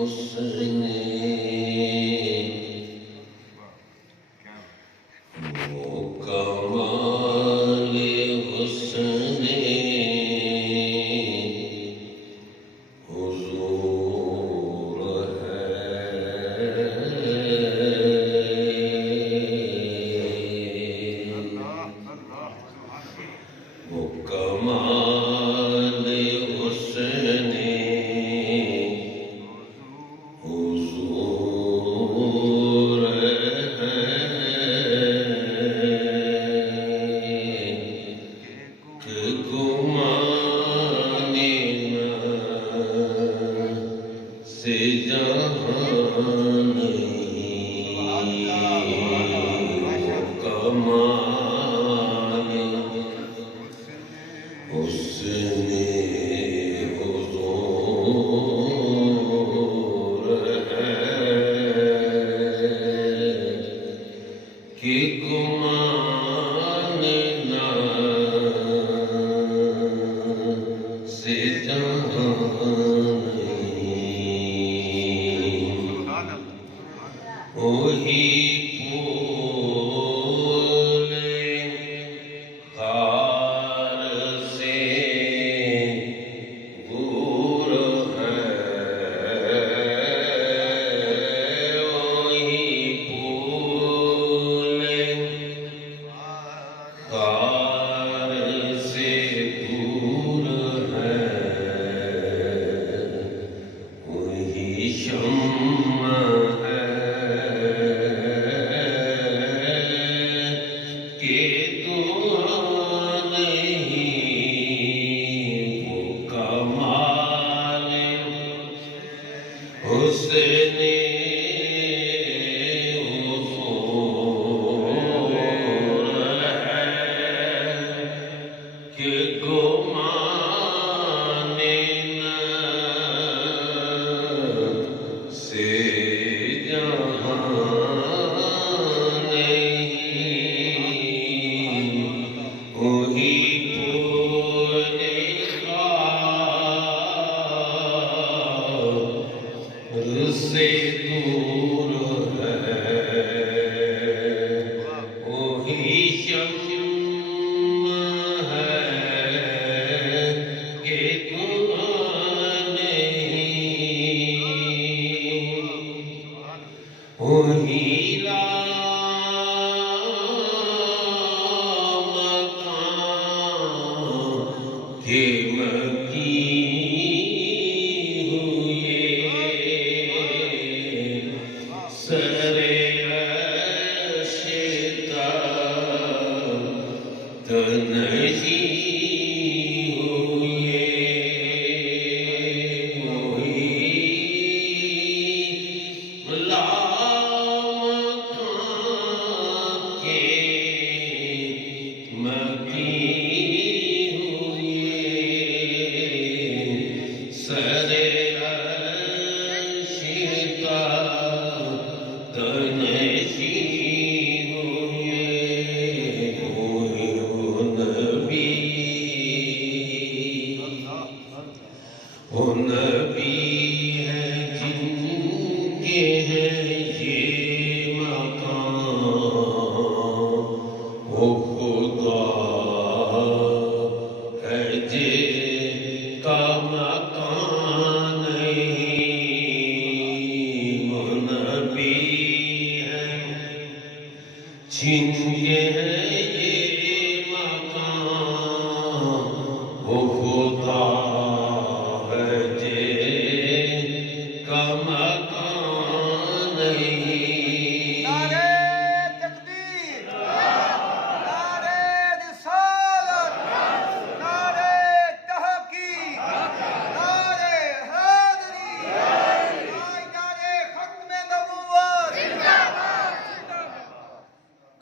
حسن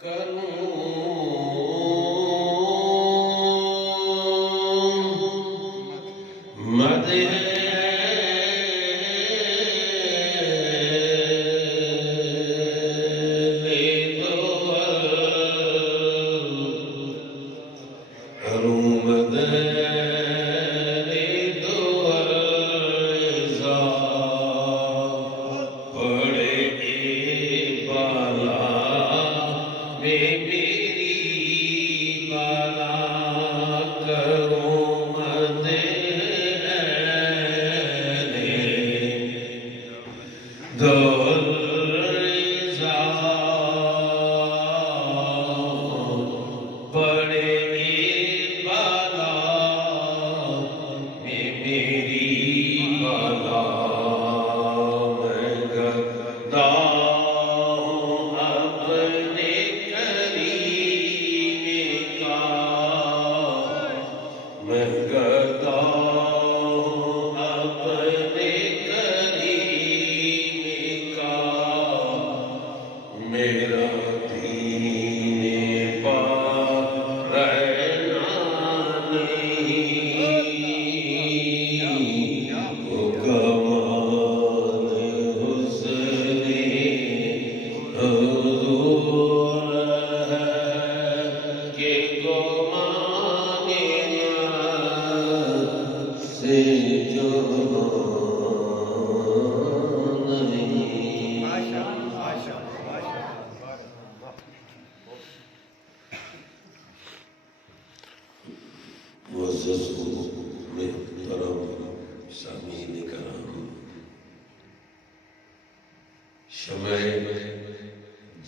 کروں شمع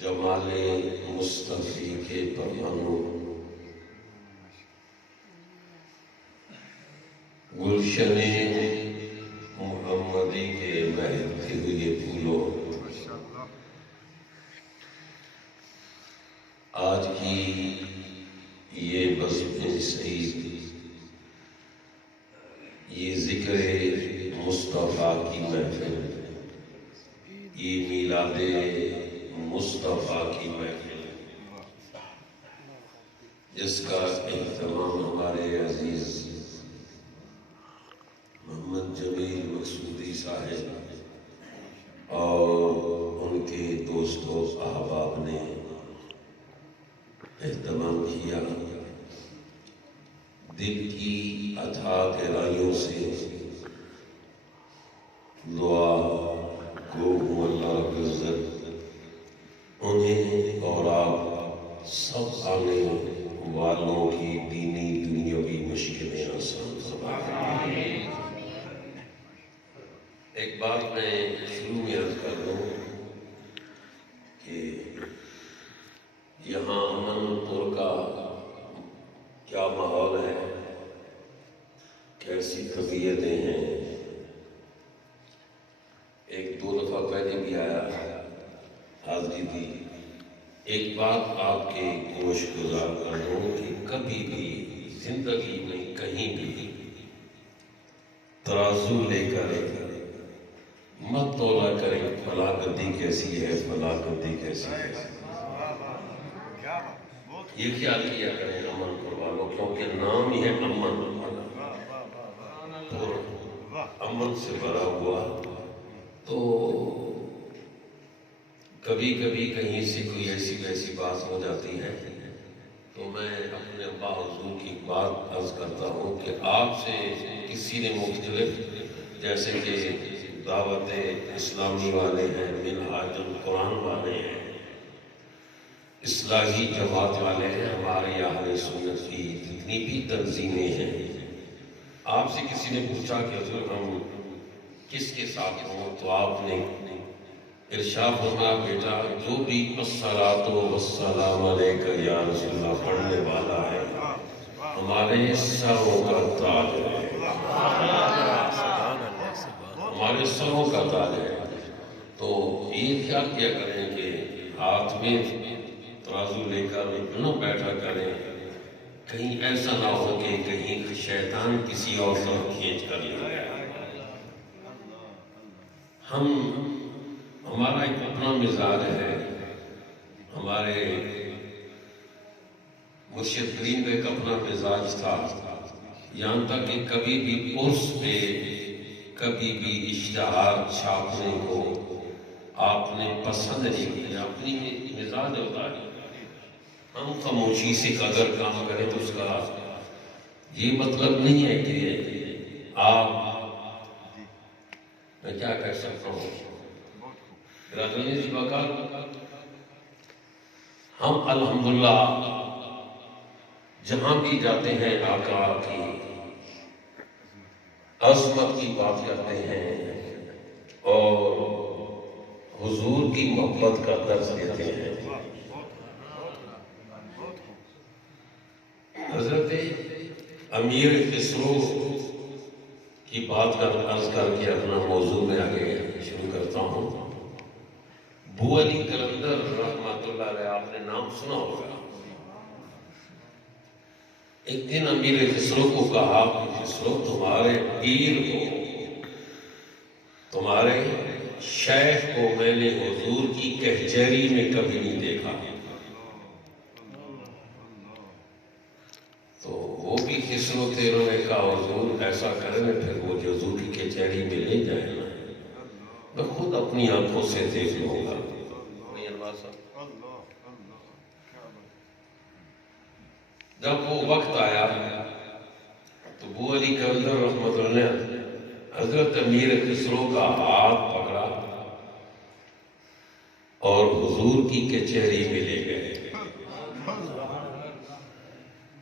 جمال مصطفی کے پروانوں، گلشن محمدی کے مہکتے ہوئے پھولوں، آج کی یہ بزم سعید، یہ ذکر مصطفیٰ کی محفل، یہ میلاد مصطفیٰ کی محفل، جس کا اہتمام ہمارے عزیز محمد جمیل مقصودی صاحب اور ان کے دوستوں احباب نے اہتمام کیا۔ دل کی اتھاہ گہرائیوں سے دعا گو ہوں اللہ رب العزت انہیں اور آپ سب آنے والوں کی دینی دنیاوی مشکلیں آسان فرمائے۔ ایک بات میں شروع میں عرض کر دوں کہ یہاں امن پور کا کیا ماحول ہے، کیسی طبیعتیں ہیں۔ ایک دو دفعہ پہلے بھی آیا، حاضری دی۔ ایک بات آپ کے گوش گزار کر دوں کہ کبھی بھی زندگی میں کہیں بھی ترازو لے کر مت تولا کریں فلاں گدی کیسی ہے، فلاں گدی کیسی ہے۔ یہ خیال کیا کریں امن پور والوں، کیونکہ نام ہی ہے امن، اور امن سے بھرا ہوا، تو کبھی کبھی کہیں سے کوئی ایسی ویسی بات ہو جاتی ہے تو میں اپنے ابا حضور کی بات عرض کرتا ہوں کہ آپ سے کسی نے مختلف، جیسے کہ دعوت اسلامی والے ہیں، منہاج القرآن والے ہیں، اصلاحی جماعت والے ہیں، ہمارے اہل سنت کی جتنی بھی تنظیمیں ہیں، آپ سے کسی نے پوچھا کہ حضور ہم کس کے ساتھ ہوں، تو آپ نے ارشاد فرمایا بیٹا جو بھی الصلاۃ والسلام علیک یا رسول اللہ پڑھنے والا ہے ہمارے سروں کا تاج ہے، ہمارے سروں کا تاج ہے۔ تو یہ خیال کیا کریں کہ ہاتھ میں ترازو لے کر نہ بیٹھا کریں، کہیں ایسا نہ ہو کہ کہیں شیطان کسی اور طرف کھینچ کر لے جائے۔ ہمارا ایک اپنا مزاج ہے، ہمارے مرشد کریم کا ایک اپنا مزاج تھا، یہاں تک کہ کبھی بھی عرس پہ کبھی بھی اشتہار چھاپنے کو آپ نے پسند نہیں کیا، اپنی مزاج ہوتا ہے۔ ہم خاموشی سے اگر کام کریں تو اس کا یہ مطلب نہیں ہے کہ آپ، میں کیا کہہ سکتا ہوں، ہم الحمدللہ جہاں بھی جاتے ہیں آقا کی عظمت کی بات کرتے ہیں اور حضور کی محبت کا درس دیتے ہیں۔ حضرت امیر خسرو کی بات عرض کر کے اپنا موضوع میں آگے شروع کرتا ہوں۔ بو علی کلندر رحمۃ اللہ علیہ، آپ نے نام سنا ہوگا۔ ایک دن امیر خسرو کو کہا کہ خسرو تمہارے پیر کو، تمہارے شیخ کو میں نے حضور کی کچہری میں کبھی نہیں دیکھا۔ تو وہ بھی خسرو تھے، انہوں نے کہا حضور ایسا کریں پھر مجھے حضور کی کچہری میں لے جائیں، میں خود اپنی آنکھوں سے دیکھ لوں گا۔ جب وہ وقت آیا تو بو علی کلندر رحمۃ اللہ نے حضرت امیر خسرو کا ہاتھ پکڑا اور حضور کی کچہری میں لے گئے۔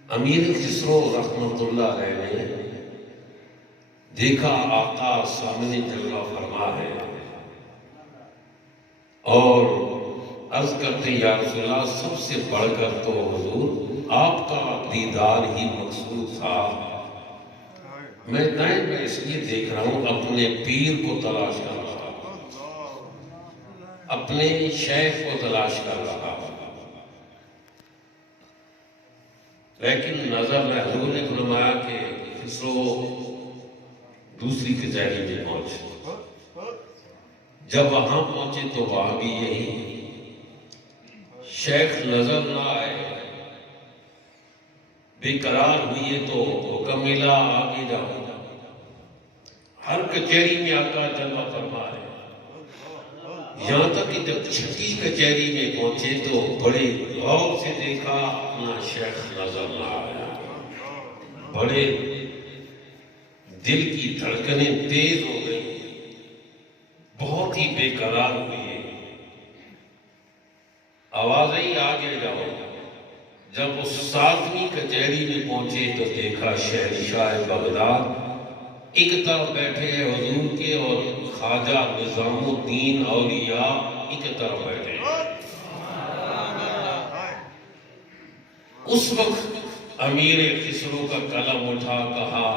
امیر خسرو رحمۃ اللہ علیہ نے دیکھا آقا سامنے جلوہ فرما ہے اور عرض کرتے یا رسول اللہ سب سے بڑھ کر تو حضور آپ کا دیدار ہی مقصود تھا۔ میں دائیں میں اس لیے دیکھ رہا ہوں اپنے پیر کو تلاش کر رہا ہوں، اپنے شیخ کو تلاش کر رہا ہوں، لیکن نظر میں حضور نے فرمایا کہ خسرو دوسری کچہری میں پہنچے۔ جب وہاں پہنچے تو وہاں بھی یہی شیخ نظر نہ آئے، بے قرار ہوئے تو حکم ملا آگے جاؤ۔ ہر کچہری میں آقا جلوہ فرما ہے، یہاں تک کہ جب چھٹی کچہری میں پہنچے تو بڑے غور سے دیکھا اپنا شیخ نظر نہ آیا۔ بڑے دل کی دھڑکنیں تیز ہو گئی، بہت ہی بے قرار ہوئے، آوازیں آگے جاؤ۔ جب اس 7ویں کچہری میں پہنچے تو دیکھا شہنشاہ بغداد ایک طرف بیٹھے ہیں حضور کے، اور خواجہ نظام الدین اولیاء ایک طرف بیٹھے ہیں۔ اس وقت امیر خسرو کا قلم اٹھا، کہا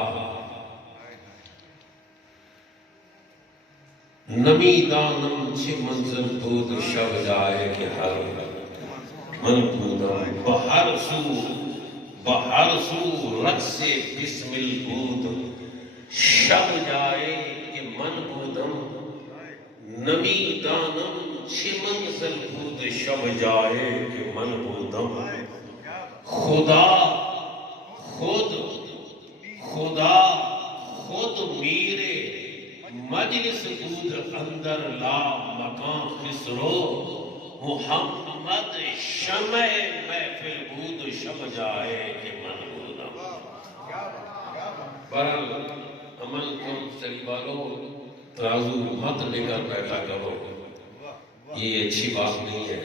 نمی دانم چھ منزل بود شب جائے کہ ہر من بودم بہر سو رقص بسمل بود شب جائے کہ من بودم، نمی دانم چھ منزل بود شب جائے کہ من بودم، خدا خود میرے مجلس بود اندر لا مکان خسرو، محمد شمع محفل بود شب جائے کہ من بودم۔ برحال عمل تم سری والوں ترازو مت لے کر بیٹھا کرو، یہ اچھی بات نہیں ہے۔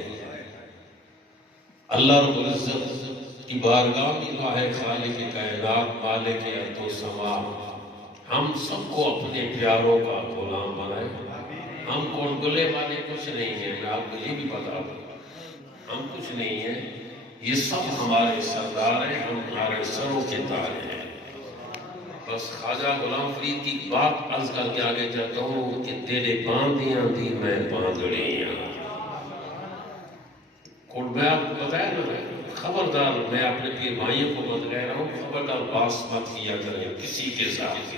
اللہ رب العزت کی بارگاہ میں دعا ہے، خالق کائنات مالک ارض و سما ہم سب کو اپنے پیاروں کا غلام بنائے۔ ہم کونگلے والے کچھ نہیں ہیں، میں آپ کو یہ بھی بتا دوں، ہم کچھ نہیں ہیں، یہ سب ہمارے سردار ہیں، ہم ہمارے سروں کے تاج ہیں۔ بس خواجہ غلام فرید کی بات عرض کر کے آگے جاتا ہوں کہ تیرے باندیاں دی میں باندڑیاں۔ میں آپ کو بتایا نا، خبردار میں اپنے پیر بھائیوں کو مت کہہ رہا ہوں، خبردار باس مت کیا کریں کسی کے ساتھ،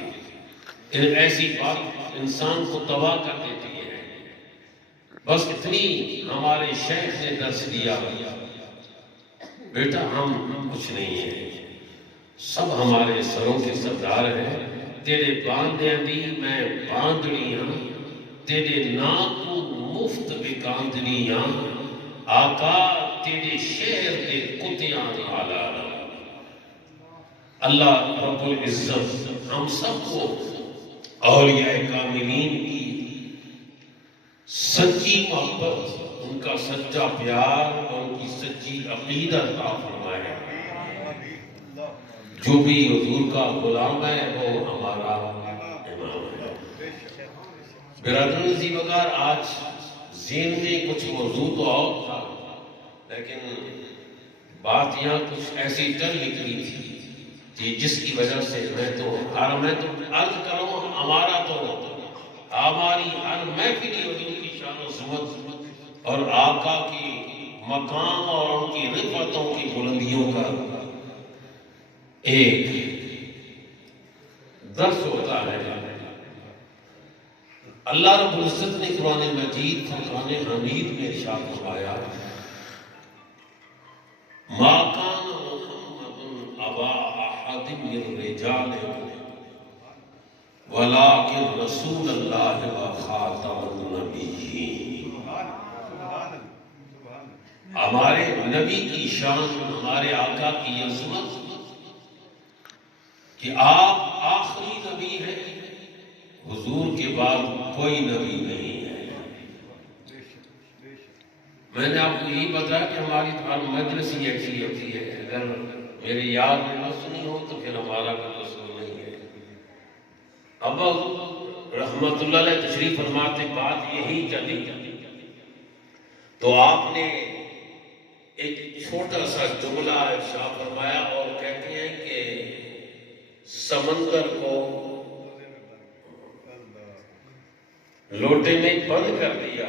ایسی بات انسان کو تباہ کر دیتی ہے۔ بس اتنی ہمارے شیخ نے درس دیا، بیٹا ہم کچھ نہیں ہیں، سب ہمارے سروں کے سردار ہیں، تیرے باندیاں دی میں باندڑیاں، تیرے نام کو مفت بکاندڑیاں، آقا تیرے شہر کے کتیاں نالا۔ اللہ رب العزت ہم سب کو اولیاء کاملین کی سچی محبت، ان کا سچا پیار اور ان کی سچی عقیدت عطا فرمائے۔ جو بھی حضور کا غلام ہے وہ ہمارا امام ہے۔ برادران عزیز وقار، آج ذہن میں کچھ موضوع تو اور تھا، لیکن بات یہاں کچھ ایسی چل نکلی تھی کہ جس کی وجہ سے میں تو عرض کروں، ہماری ہر محفل حضور کی شان و عظمت اور آقا کی مقام اور ان کی رفعتوں کی بلندیوں کا ایک درس ہوتا ہے۔ اللہ رب العزت نے قرآن مجید فرقان حمید میں ارشاد فرمایا، ما کان محمد ابا احد من رجالکم ولکن رسول اللہ و خاتم النبیین۔ ہمارے نبی کی شان، ہمارے آقا کی عظمت کہ آپ آخری نبی ہیں، حضور کے بعد کوئی نبی نہیں ہے۔ میں نے آپ کو یہی بتایا کہ ہماری مجلس ہی ایسی ہوتی ہے، اگر میرے یاد میں لفظ نہیں ہو تو پھر ہمارا کوئی رسول نہیں ہے۔ ابا رحمت اللہ علیہ تشریف فرماتے بات یہی چلی تو آپ نے ایک چھوٹا سا جملہ ارشاد فرمایا اور کہتے ہیں کہ سمندر کو لوٹے میں بند کر دیا.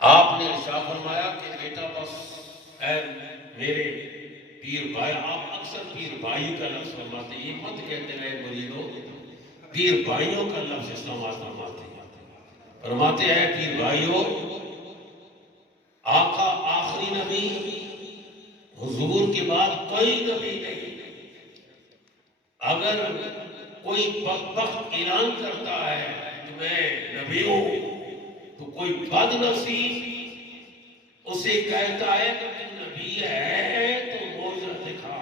آپ نے ارشاد فرمایا کہ بیٹا بس اے میرے پیر بھائی، آپ اکثر پیر بھائی کا لفظ فرماتے ہیں، یہ مت کہتے رہے مریدوں، پیر بھائیوں کا لفظ استعمال فرماتے ہیں پیر بھائیوں، آقا آخری نبی، حضور کے بعد کوئی نبی نہیں. اگر کوئی بدبخت اعلان کرتا ہے کہ میں نبی ہوں تو کوئی بد نصیب اسے کہتا ہے کہ تم نبی ہے تو معجزہ دکھا.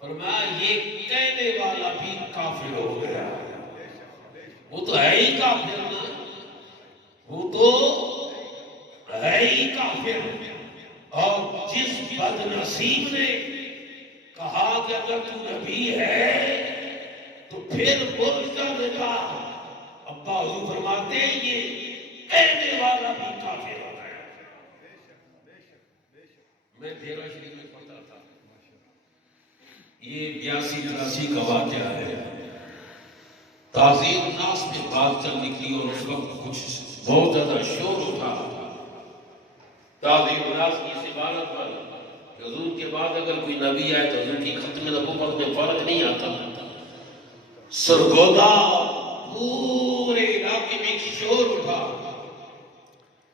فرمایا یہ کہنے والا بھی کافر ہو گیا. وہ تو ہے ہی کافر نا، وہ تو ہے ہی کافر. اور جس بد نصیب نے کہا کہ اگر تو نبی ہے تو پھر معجزہ دکھا، ابا حضور فرماتے ہیں یہ کہنے والا بھی کافر ہو گیا. میں دیرہ شریف میں پڑھتا تھا، یہ 82-83 کا واقعہ ہے. تعظیم الناس میں بات چل نکلی اور اس وقت کچھ بہت زیادہ شور اٹھا. تعظیم الناس کی اس عبارت پر حضور کے بعد اگر کوئی نبی آئے تو حضور کی ختم نبوت میں فرق نہیں آتا. سرگودا پورے علاقے میں ایک شور اٹھا.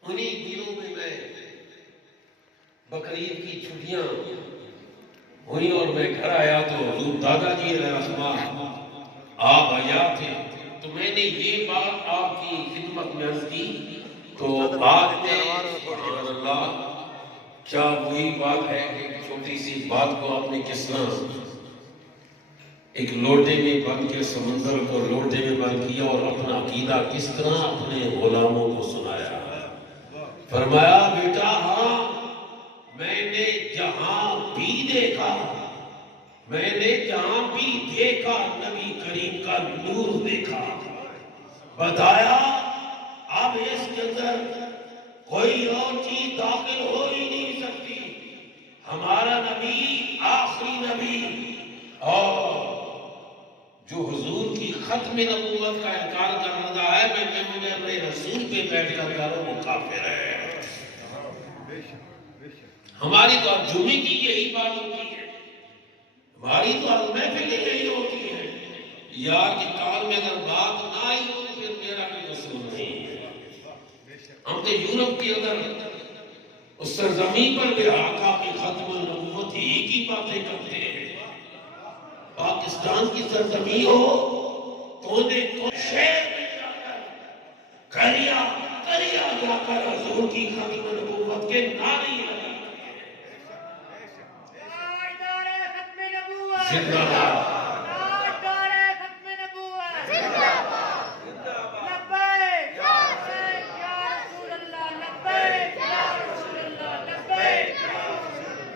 انہیں دنوں میں بقرعید کی چھٹیاں ہوئی اور میں گھر آیا تو حضور دادا جی علیہ السلام آپ آیا تھے. تو میں نے یہ بات آپ کی خدمت میں عرض کی تو بعد میں سبحان اللہ کیا وہی بات ہے کہ ایک چھوٹی سی بات کو آپ نے کس طرح ایک لوٹے میں بند کے سمندر کو لوٹے میں بند کیا اور اپنا عقیدہ کس طرح اپنے غلاموں کو سنایا. فرمایا بیٹا ہاں میں نے جہاں بھی دیکھا، میں نے جہاں بھی دیکھا نبی کریم کا نور دیکھا. بتایا اب اس کے اندر کوئی اور چیز داخل ہو ہی نہیں سکتی. ہمارا نبی آخری نبی، اور جو حضور کی ختم نبوت کا انکار کر رہا ہے میں اپنے رسول پہ بیٹھ کر کروں وہ کافر ہے. ہماری تو جمعے کی یہی بات ہوتی ہے، ہماری تو محفلیں یہی ہوتی ہے. یار کے کار میں اگر بات نہ آئی ہو تو پھر میرا کوئی قصور نہیں ہے. ہم تو یورپ کے اندر اس سرزمین پر بھی آقا کی ختم نبوت ہی کی باتیں کرتے ہیں. پاکستان کی سرزمین ہو کونے شہر میں جا کر کریا جا کر حضور کی ختم نبوت کے نعرے لگاتے ہیں. زندہ باد،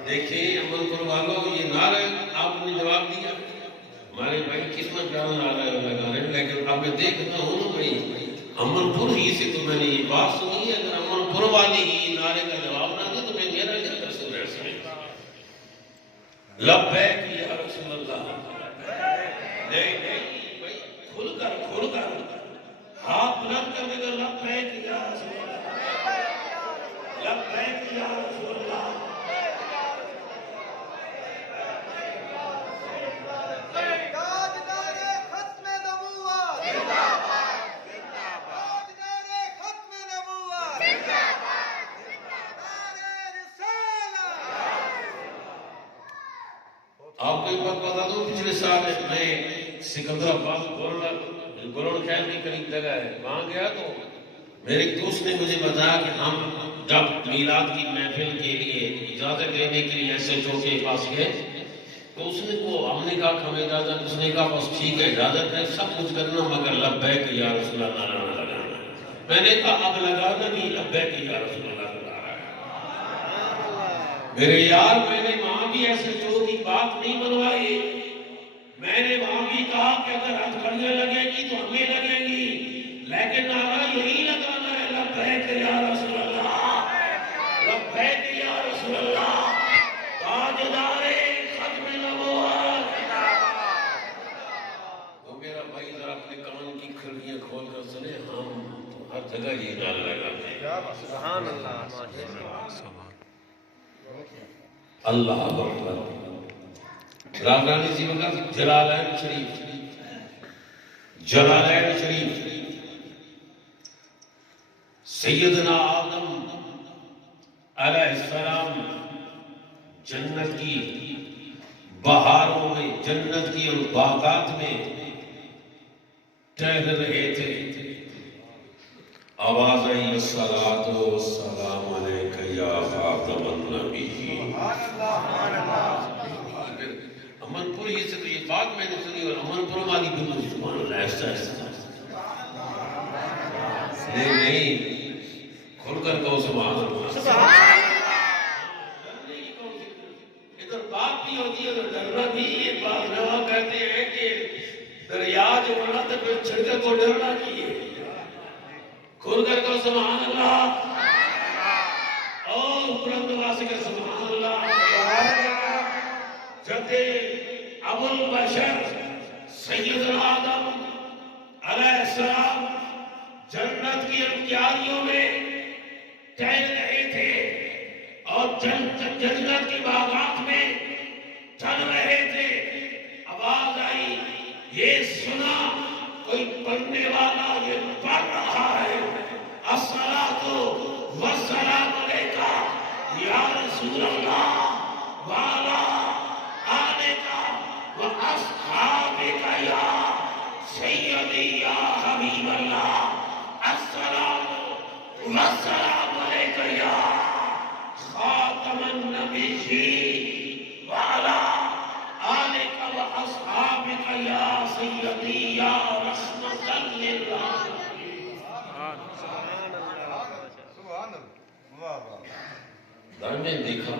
دیکھیں امن قربانوں یہ نعرہ آپ نے جواب دیا. ہمارے بھائی قسمت کا نعرہ لگا رہے ہیں، لیکن اب میں دیکھتا ہوں نا بھائی امن پور ہی سے تو میں نے یہ بات سنی ہے. اگر امن پور والی ہی نعرے کا جواب نہ دے تو میں میرا کیا قصور ہے؟ لبیک یا رسول اللہ. نہیں بھائی کھل کر ہاتھ بلند کر دے گا. لبیک یا رسول اللہ، لبیک یا رسول اللہ. آپ کو ایک بات بتا دوں، پچھلے سال میں سکندرآباد گورنر خیل کے قریب جگہ ہے، وہاں گیا تو میرے ایک دوست نے مجھے بتایا کہ ہم جب میلاد کی محفل کے لیے اجازت لینے کے لیے ایس ایچ او کے پاس گئے تو اس نے کو ہم نے کہا کہ ہمیں اجازت، اس نے کہا بس ٹھیک ہے اجازت ہے سب کچھ کرنا مگر لبیک یا رسول اللہ نعرہ نہ لگانا. میں نے کہا اب لگانا نہیں، لبیک یا رسول اللہ لگا رہا ہے. میرے یار میں نے وہاں بھی ایسے جو کی بات نہیں منوائی. میں نے وہاں بھی کہا کہ اگر ہتھ کڑیاں لگے گی تو ہمیں لگے گی، لیکن نعرہ یہی لگانا ہے لبیک کھول کر سنے ہم ہر جگہ یہ نعرہ لگاتے ہیں سبحان اللہ اللہ اکبر راگانی جی بکا جلالین شریف سیدنا آدم علیہ السلام جنت کی بہاروں میں جنت کی اور باغات میں ٹہل رہے تھے آواز آئی الصلاۃ والسلام علیک یا خاتم النبیین امن پور یہ سے تو یہ بات میں نے سنی اور امن پور والی بالکل سبحان اللہ ایسا نہیں کھل کر کہو سبحان اللہ ادھر بات بھی ہوتی ہے ادھر ڈرنا بھی یہ بات روا کہتے ہیں کہ دریا جو بنا تو پھر چھڑکے کو ڈرنا چاہیے کھل کر کہو سبحان اللہ اور بلند آواز سے کہو سبحان اللہ جب ابو البشر سیدنا آدم علیہ السلام جنت کی کیاریوں میں ٹہل رہے تھے اور جنت کی باغات میں چل رہے تھے آواز آئی یہ سنا کوئی پڑھنے والا یہ پڑھ رہا ہے الصلاۃ والسلام علیک یا رسول اللہ وعلی آلک واصحابک یا سیدی یا حبیب اللہ السلام والسلام علیک یا خاتم النبیین وعلی آلک واصحابک یا سیدی یا رحمت للعالمین میں دیکھا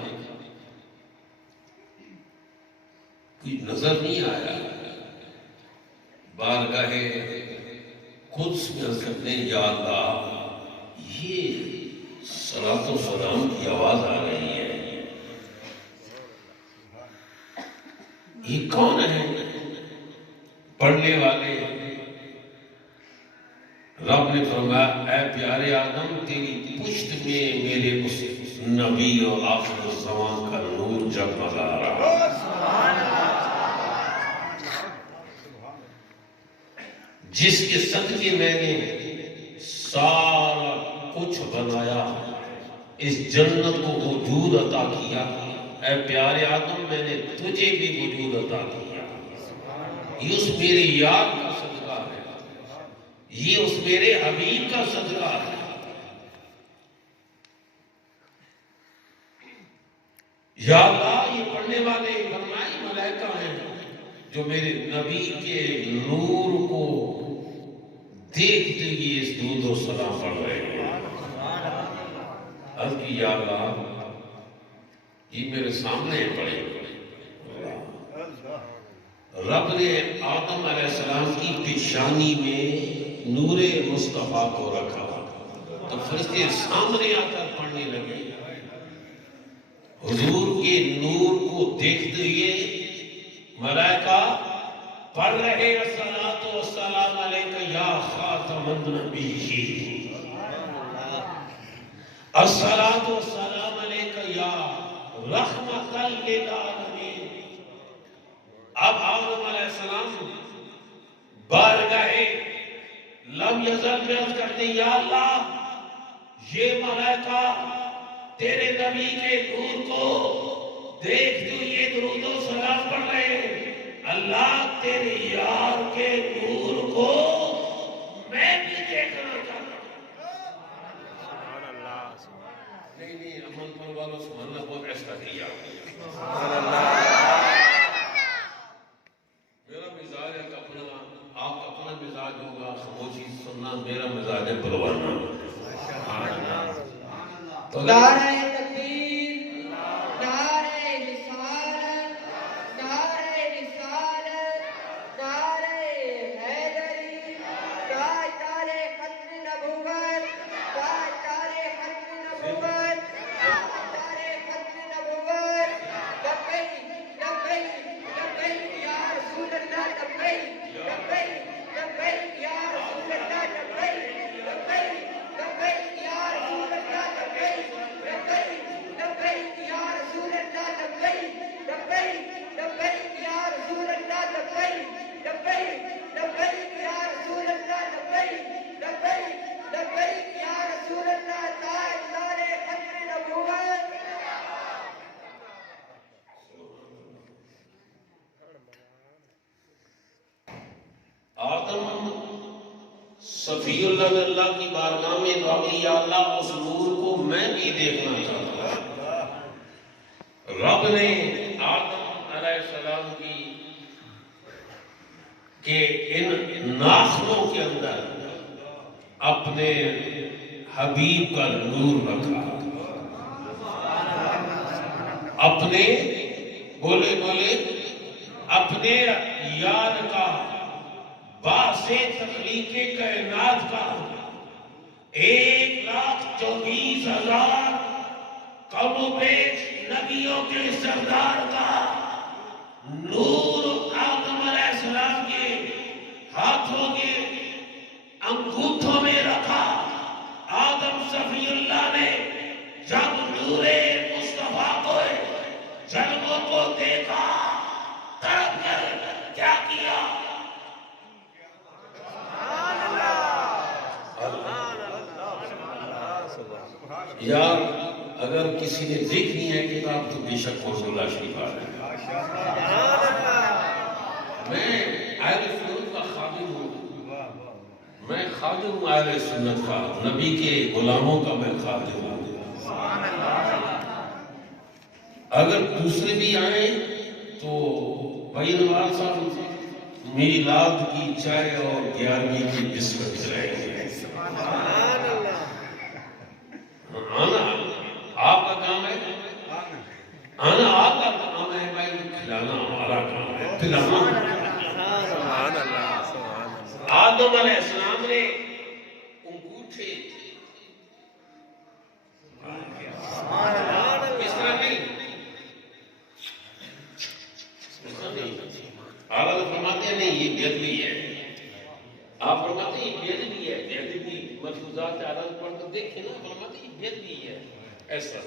کوئی نظر نہیں آیا بارگاہ قدس میں عرض کرتے ہیں یا اللہ یہ صلاۃ و سلام کی آواز آ رہی ہے یہ کون ہے پڑھنے والے رب نے فرمایا اے پیارے آدم تیری پشت میں میرے اس نبی اور آخر الزمان کا نور جگمگا رہا جس کے صدقے میں نے سارا کچھ بنایا اس جنت کو وجود عطا کیا اے پیارے آدم میں نے تجھے بھی وجود عطا کیا یہ اس میرے یار کا صدقہ ہے یہ اس میرے حبیب کا صدقہ ہے یا اللہ یہ پڑھنے والے فرمائی ملائکہ ہیں جو میرے نبی کے نور کو دیکھتے ہی اس درود و سلام پڑھ رہے ہیں عرض کی یا اللہ یہ میرے سامنے پڑے رب نے آدم علیہ السلام کی پیشانی میں نور مصطفیٰ کو رکھا تو فرشتے سامنے آ کر پڑھنے لگے حضور کے نور کو دیکھتے ہوئے ملائکہ پڑھ رہے الصلاۃ والسلام علیک یا خاتم النبیین الصلاۃ والسلام علیک یا رحمت للعالمین اب آدم علیہ السلام بارگاہ لم یزل میں عرض کرتے یا اللہ یہ ملائکہ تیرے نبی کے نور کو دیکھتے ہوئے درود و سلام پڑھ رہے ہیں اللہ تیرے یار کے نور کو میں بھی دیکھنا چاہتا ہوں نہیں امن پر والوں سبحان اللہ بہت ایسا کیا میرا مزاج ہے اپنا آپ اپنا مزاج ہوگا خاموشی سننا میرا مزاج ہے بلوانا نعرہ تکبیر نعرہ رسالت نعرہ رسالت نعرہ حیدری تاجدار ختم نبوت تاجدار ختم نبوت تاجدار ختم نبوت لبیک لبیک لبیک یا رسول اللہ لبیک لبیک لبیک یا رسول اللہ صفی اللہ نے اللہ کی بارگاہ میں دعا کی، یا اللہ اس نور کو میں بھی دیکھنا چاہتا ہوں۔ رب نے آدم علیہ السلام کی کہ ان ناخنوں کے اندر اپنے حبیب کا نور رکھا، اپنے بولے اپنے یار کا، باعث تخلیق کائنات کا، 1,24,000 کم و بیش نبیوں کے سردار کا نور آدم علیہ السلام کے ہاتھوں کے انگوٹھوں میں رکھا۔ آدم صفی اللہ نے جب نور مصطفیٰ کو جلووں کو دیکھا، تڑپ کر کیا کیا؟ یار اگر کسی نے دیکھنی ہے کتاب تو بے شک اللہ شریف آ رہا ہے۔ میں اہل سنت کا خادم ہوں، میں خادم ہوں اہل سنت کا، نبی کے غلاموں کا میں خادم ہوں۔ اگر دوسرے بھی آئیں تو بھائی نواز صاحب میری رات کی چائے اور 11ویں کی بسکٹ رہے گی۔ آنا آپ کا کام ہے، آنا آپ کا کام ہے بھائی، کھلانا ہمارا کام ہے، پلانا۔ آدم علیہ السلام نے انگوٹھے کس طرح نہیں، آدم فرماتے ہیں نہیں یہ بےدبی ہے، آپ فرماتے ہیں یہ بےدبی ہے، بےدبی ملفوظات آدم پڑھ کر دیکھیں نا، فرماتے ہیں یہ بےدبی ہے، ایسا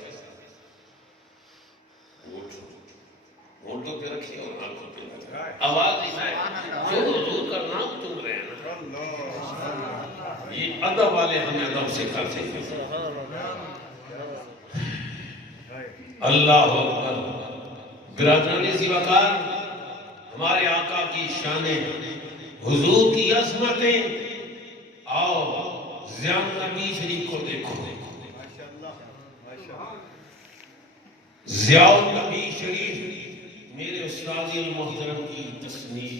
ہونٹوں پہ رکھیے اور آنکھوں پہ رکھیے، آواز نہیں آئے، جو حضور کا نام تم رہے ہیں نا، یہ ادب والے ہمیں ادب سے کرتے ہیں۔ اللہ اکبر۔ برادران سی وقار، ہمارے آقا کی شانیں، حضور کی عظمتیں، آؤ ضیاء النبی شریف کو دیکھو۔ ضیاء النبی شریف میرے استاد المحترم کی تصنیف،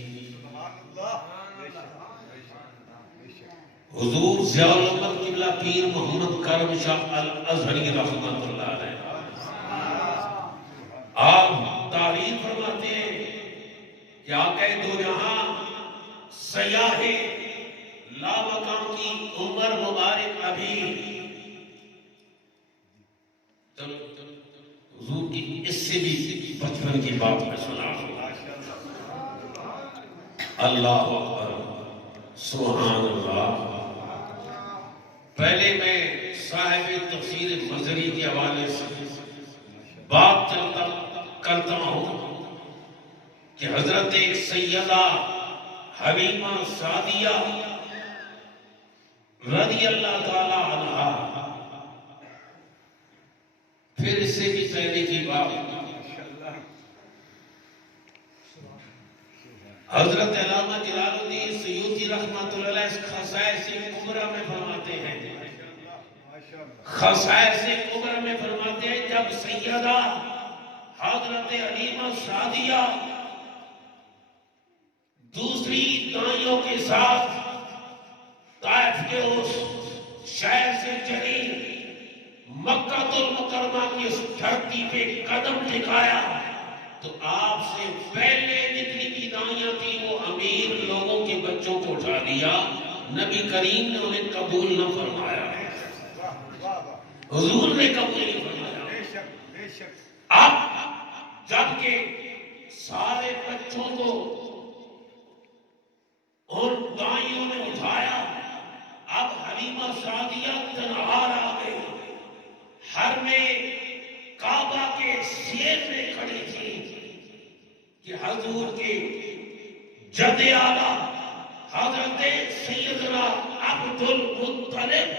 حضور ضیاء العلم قبلہ پیر محمد کرم شاہ الازہری رحمۃ اللہ علیہ، آپ تعریف فرماتے ہیں کہ آقا دو جہاں سیاح لا مقام کی عمر مبارک ابھی، حضور کی اس سے بھی بچپن کی بات میں سنا، اللہ اکبر سبحان اللہ۔ پہلے میں صاحب تفسیر مظہری کے حوالے سے بات کرتا ہوں کہ حضرت ایک سیدہ حلیمہ سعدیہ رضی اللہ تعالی عنہ، پھر اس سے بھی پہلے کی بات حضرت علامہ جلال الدین سیوطی رحمۃ اللہ علیہ خصائص کبریٰ میں فرماتے ہیں، خصائص کبریٰ میں فرماتے ہیں جب سیدہ حضرت حلیمہ سعدیہ دوسری دائیوں کے ساتھ طائف کے اس شہر سے چلی، مکہ المکرمہ کی اس دھرتی پہ قدم ٹھکایا تو آپ سے پہلے جتنی بھی دائیاں تھی وہ امیر لوگوں کے بچوں کو اٹھا لیا، نبی کریم نے انہیں قبول نہ فرمایا، حضور نے قبول نہیں فرمایا۔ اب جبکہ سارے بچوں کو ان دائیوں نے اٹھایا، اب حلیمہ سعدیہ تنہا رہ گئی، ہر میں کعبہ کے سیر میں کھڑی تھی کہ حضور کے جد اعلیٰ حضرت سیدنا عبد المطلب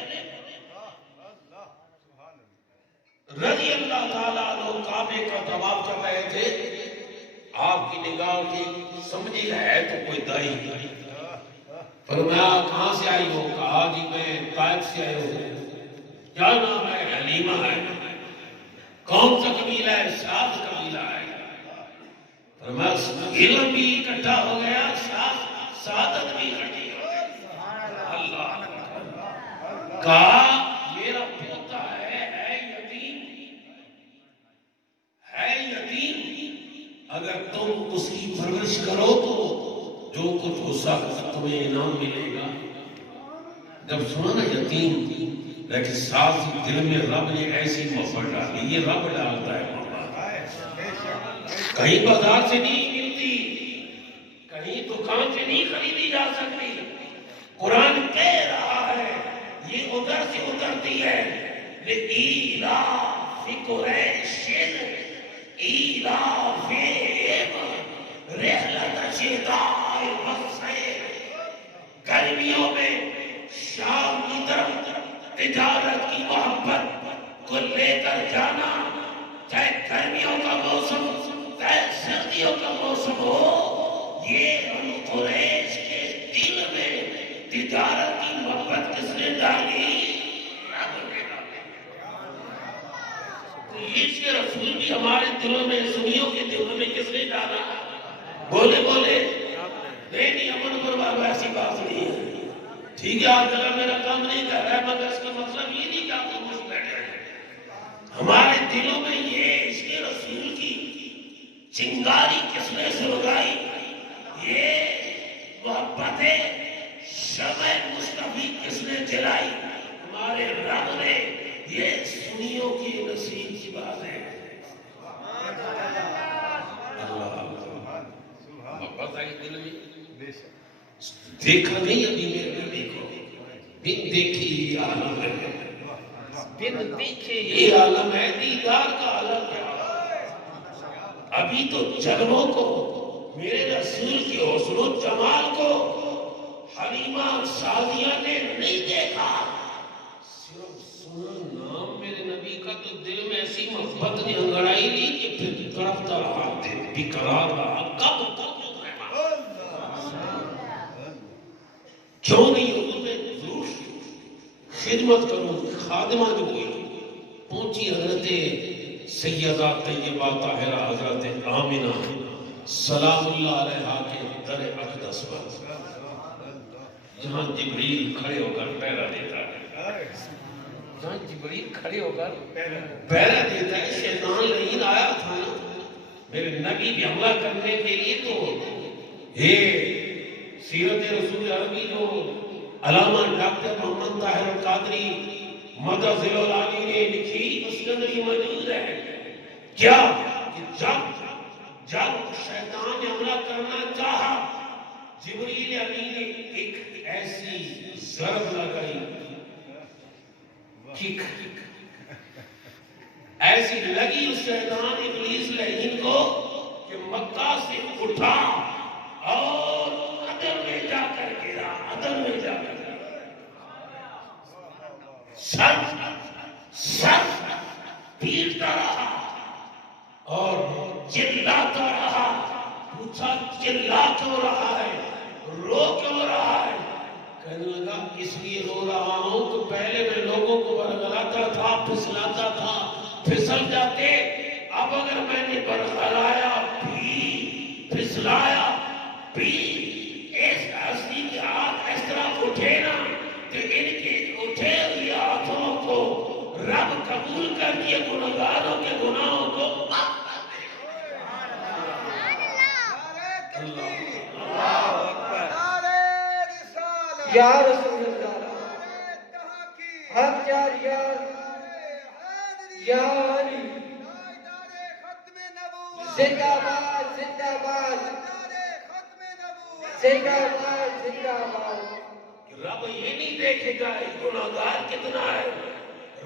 رضی اللہ تعالیٰ عنہ کعبے کا طواف کر رہے تھے، آپ کی نگاہ کی سمجھی ہے تو کوئی دائی فرمایا کہاں سے آئی ہو؟ کہا جی میں طائف سے آئے ہوں۔ کیا نام ہے؟ حلیمہ ہے۔ کون سا قبیلہ ہے؟ شاذ قبیلہ ہے۔ فرمایا علم بھی اکٹھا ہو گیا، سعادت بھی اکٹھی ہو گئی۔ اللہ کہا میرا پوتا ہے یتیم، اگر تم اس کی پرورش کرو تو جو کچھ ہو سکتا تمہیں انعام ملے گا۔ جب سنا نا یتیم، لیکن ساتھ ہی دل میں رب نے ایسی محبت ڈالی، یہ رب ڈالتا ہے محبت، کہیں بازار سے نہیں ملتی، کہیں دکان سے نہیں خریدی جا سکتی۔ قرآن کہہ رہا ہے یہ ادھر سے اترتی ہے۔ لِإِيلَافِ قُرَيْشٍ إِيلَافِهِمْ رِحْلَةَ الشِّتَاءِ وَالصَّيْفِ، گرمیوں میں شام کی طرف تجارت کی محبت کو لے کر جانا، چاہے گرمیوں کا موسم چاہے سردیوں کا موسم ہو، یہ بنو قریش کے دل میں تجارت کی محبت کس نے ڈالی؟ رب نے ڈالی۔ تو عشق رسول بھی ہمارے دلوں میں، سنیوں کے دلوں میں کس نے ڈالا؟ بولے بولے نہیں امن برباد، ایسی بات نہیں ہے۔ ٹھیک ہے آج کل میرا کام نہیں کر رہا ہے، مگر اس کا مطلب یہ نہیں کہ آپ کو خوش بیٹھے ہیں۔ ہمارے دلوں میں یہ عشق رسول کی چنگاری کس نے سلگائی؟ یہ محبت شمع مصطفی کس نے جلائی؟ ہمارے رب نے۔ یہ سنیوں کی نصیب کی بات ہے۔ محبت آئی دل میں، دیکھا نہیں ابھی میرے نبی کو، بن دیکھی یہ عالم ہے، بن دیکھے یہ عالم ہے، دیدار کا عالم ہے۔ ابھی تو جلووں کو، میرے رسول کے حسن و جمال کو حلیمہ سعدیہ نے نہیں دیکھا، صرف سنا نام میرے نبی کا تو دل میں ایسی محبت نے انگڑائی لی کہ پھر تڑپتا رہا، بیقرار رہا۔ کب تک کیوں نہیں حضور میں ضرور خدمت کروں، خادمہ جو ہوئی پہنچی حضرت سیدہ طیبہ طاہرہ حضرت آمنہ سلام اللہ علیہا کے در اقدس پر، جہاں جبریل کھڑے ہو کر پہرا دیتا ہے، جہاں جبریل کھڑے ہو کر پہرا دیتا ہے۔ شیطان لعین آیا تھا نا میرے نبی بھی حملہ کرنے کے لیے، تو یہ سیرت رسول عربی جو علامہ ڈاکٹر محمد طاہر القادری مدد ذیلعالی نے لکھی، اس کے اندر یہ موجود ہے کیا کہ جب شیطان نے حملہ کرنا چاہا، جبریل امین نے ایک ایسی ضرب لگائی، کک ایسی لگی اس شیطان ابلیس لعین کو کہ مکہ سے اٹھا اور عدن میں جا کر گرا، عدن میں جا کر سر پیٹتا رہا اور چلاتا رہا۔ پوچھا چلا کیوں رہا ہے، رو کیوں رہا ہے؟ کہنے لگا اس لیے رو رہا ہوں کہ پہلے میں لوگوں کو برگلاتا تھا، پھسلاتا تھا، پھسل جاتے، اب اگر میں نے برگلایا بھی پھسلایا بھی، اس ہستی کے ہاتھ اس طرح اٹھے نا کہ ان کے اٹھے ہوئے ہاتھوں کو رب قبول کر کے گناہگاروں کے گناہوں کو معاف کر دے۔ یا رسول اللہ، حق یا علی، زندہ باد زندہ باد زندہ باد زندہ باد۔ رب یہ نہیں دیکھے گا گناہگار کتنا ہے،